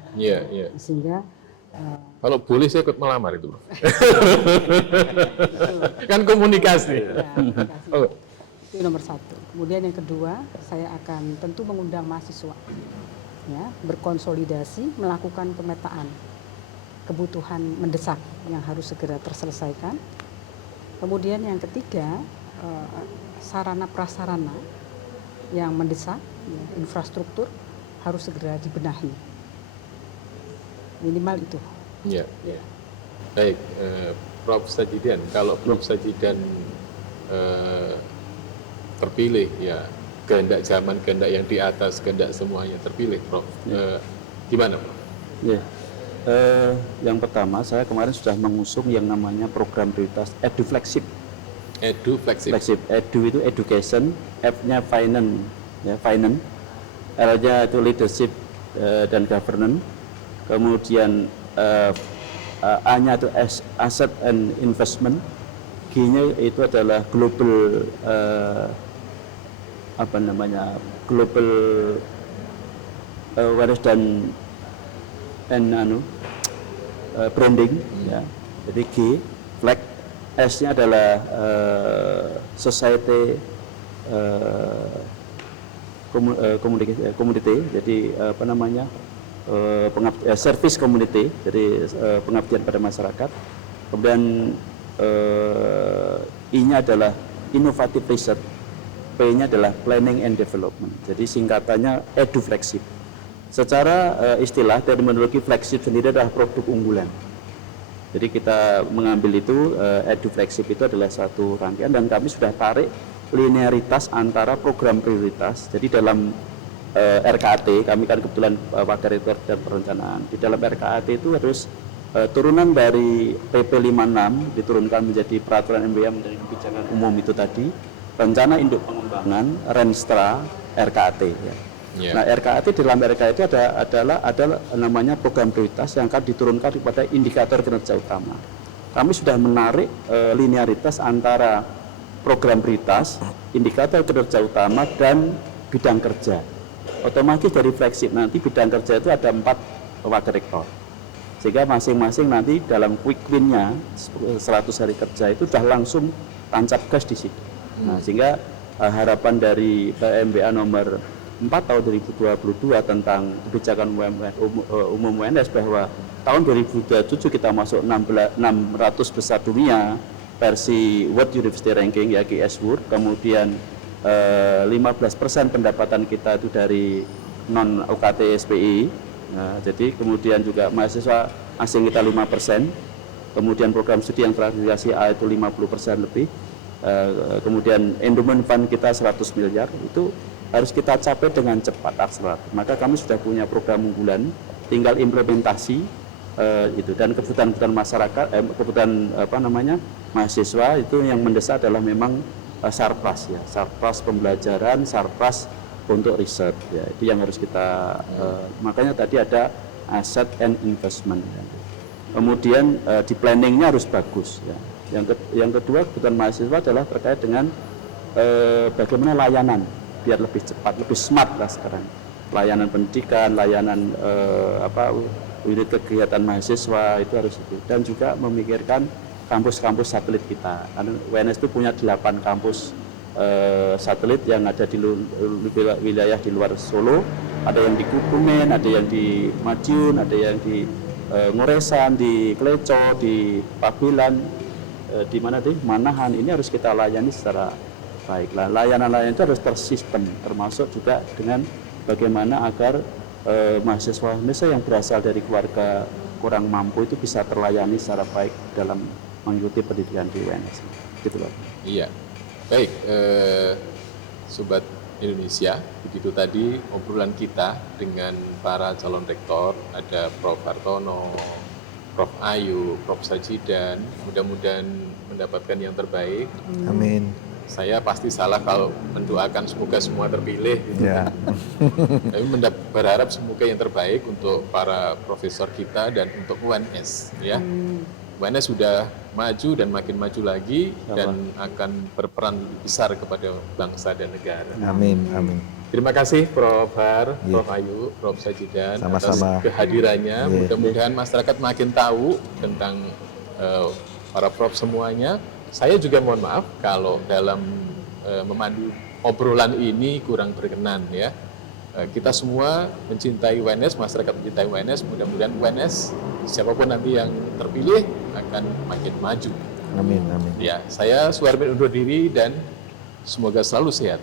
sehingga kalau boleh saya ikut melamar itu, Bro. Kan komunikasi. Ya, itu nomor satu. Kemudian yang kedua, saya akan tentu mengundang mahasiswa, ya, berkonsolidasi, melakukan pemetaan kebutuhan mendesak yang harus segera terselesaikan. Kemudian yang ketiga, sarana prasarana yang mendesak, ya, infrastruktur harus segera dibenahi. Minimal itu. Ya. Baik, Prof. Sajidan, kalau Prof. Sajidan terpilih, ya kehendak zaman, kehendak yang di atas, kehendak semuanya terpilih, Prof. Gimana, Prof? Ya. Yang pertama, saya kemarin sudah mengusung yang namanya program prioritas EduFlexip. EduFlexip. Edu itu education, F-nya finance, ya, finance, L-nya itu leadership dan governance. Kemudian A-nya itu asset and investment, G-nya itu adalah global global awareness dan branding, ya. Jadi G, flag, S-nya adalah society community, jadi apa namanya service community, jadi pengabdian pada masyarakat. Kemudian I-nya adalah innovative research, P-nya adalah planning and development. Jadi singkatannya edu flagship. Secara istilah terminologi flagship sendiri adalah produk unggulan. Jadi kita mengambil itu edu flagship itu adalah satu rangkaian, dan kami sudah tarik linearitas antara program prioritas. Jadi dalam RKAT, kami kan kebetulan Wakil Rektor dan Perencanaan. Di dalam RKAT itu harus turunan dari PP 56 diturunkan menjadi peraturan MBA menjadi kebijakan umum itu tadi, rencana induk pengembangan, Renstra, RKAT. Ya. Yeah. Nah, RKAT, di dalam RKAT itu adalah namanya program prioritas yang akan diturunkan kepada indikator kinerja utama. Kami sudah menarik linearitas antara program prioritas, indikator kinerja utama, dan bidang kerja. Otomatis dari flagship nanti bidang kerja itu ada 4 wakil rektor. Sehingga masing-masing nanti dalam quick win-nya 100 hari kerja itu sudah langsung tancap gas di situ. Nah, sehingga harapan dari PMBA nomor 4 tahun 2022 tentang kebijakan umum UNS bahwa tahun 2027 kita masuk 600 besar dunia versi World University Ranking, ya GS World. Kemudian 15% pendapatan kita itu dari non UKT SPI. Nah, jadi kemudian juga mahasiswa asing kita 5%, kemudian program studi yang terafiliasi A itu 50% lebih, kemudian endowment fund kita 100 miliar, itu harus kita capai dengan cepat, akseleratif. Maka kami sudah punya program unggulan, tinggal implementasi itu, dan kebutuhan masyarakat, kebutuhan mahasiswa itu yang mendesak adalah memang sarpras, ya, sarpras pembelajaran, sarpras untuk riset, ya, itu yang harus kita makanya tadi ada asset and investment, ya. Kemudian di planningnya harus bagus, ya. Yang kedua kebutuhan mahasiswa adalah terkait dengan bagaimana layanan biar lebih cepat, lebih smart lah sekarang, layanan pendidikan, layanan unit kegiatan mahasiswa itu harus itu, dan juga memikirkan kampus-kampus satelit kita. Karena UNS itu punya 8 kampus satelit yang ada di wilayah di luar Solo, ada yang di Kubumen, ada yang di Madiun, ada yang di Ngoresan, di Kleco, di Pabilan, di mana di Manahan. Ini harus kita layani secara baik. Layanan-layanan itu harus tersistem, termasuk juga dengan bagaimana agar mahasiswa Indonesia yang berasal dari keluarga kurang mampu itu bisa terlayani secara baik dalam mengikuti pendidikan di UNS. Gitu loh. Iya. Baik, Sobat Indonesia, begitu tadi obrolan kita dengan para calon rektor, ada Prof. Hartono, Prof. Ayu, Prof. Sajidan, mudah-mudahan mendapatkan yang terbaik. Amin. Saya pasti salah kalau mendoakan semoga semua terpilih, gitu ya. Tapi berharap semoga yang terbaik untuk para profesor kita dan untuk UNS, ya. UNS sudah maju dan makin maju lagi dan akan berperan lebih besar kepada bangsa dan negara. Amin, amin. Terima kasih Prof. Har, Prof. Ayu, Prof. Sajidan atas kehadirannya. Mudah-mudahan masyarakat makin tahu tentang para Prof semuanya. Saya juga mohon maaf kalau dalam memandu obrolan ini kurang berkenan, ya. Kita semua mencintai UNS, masyarakat mencintai UNS, mudah-mudahan UNS siapapun nanti yang terpilih akan makin maju. Amin, amin. Ya, saya Suharmin undur diri dan semoga selalu sehat.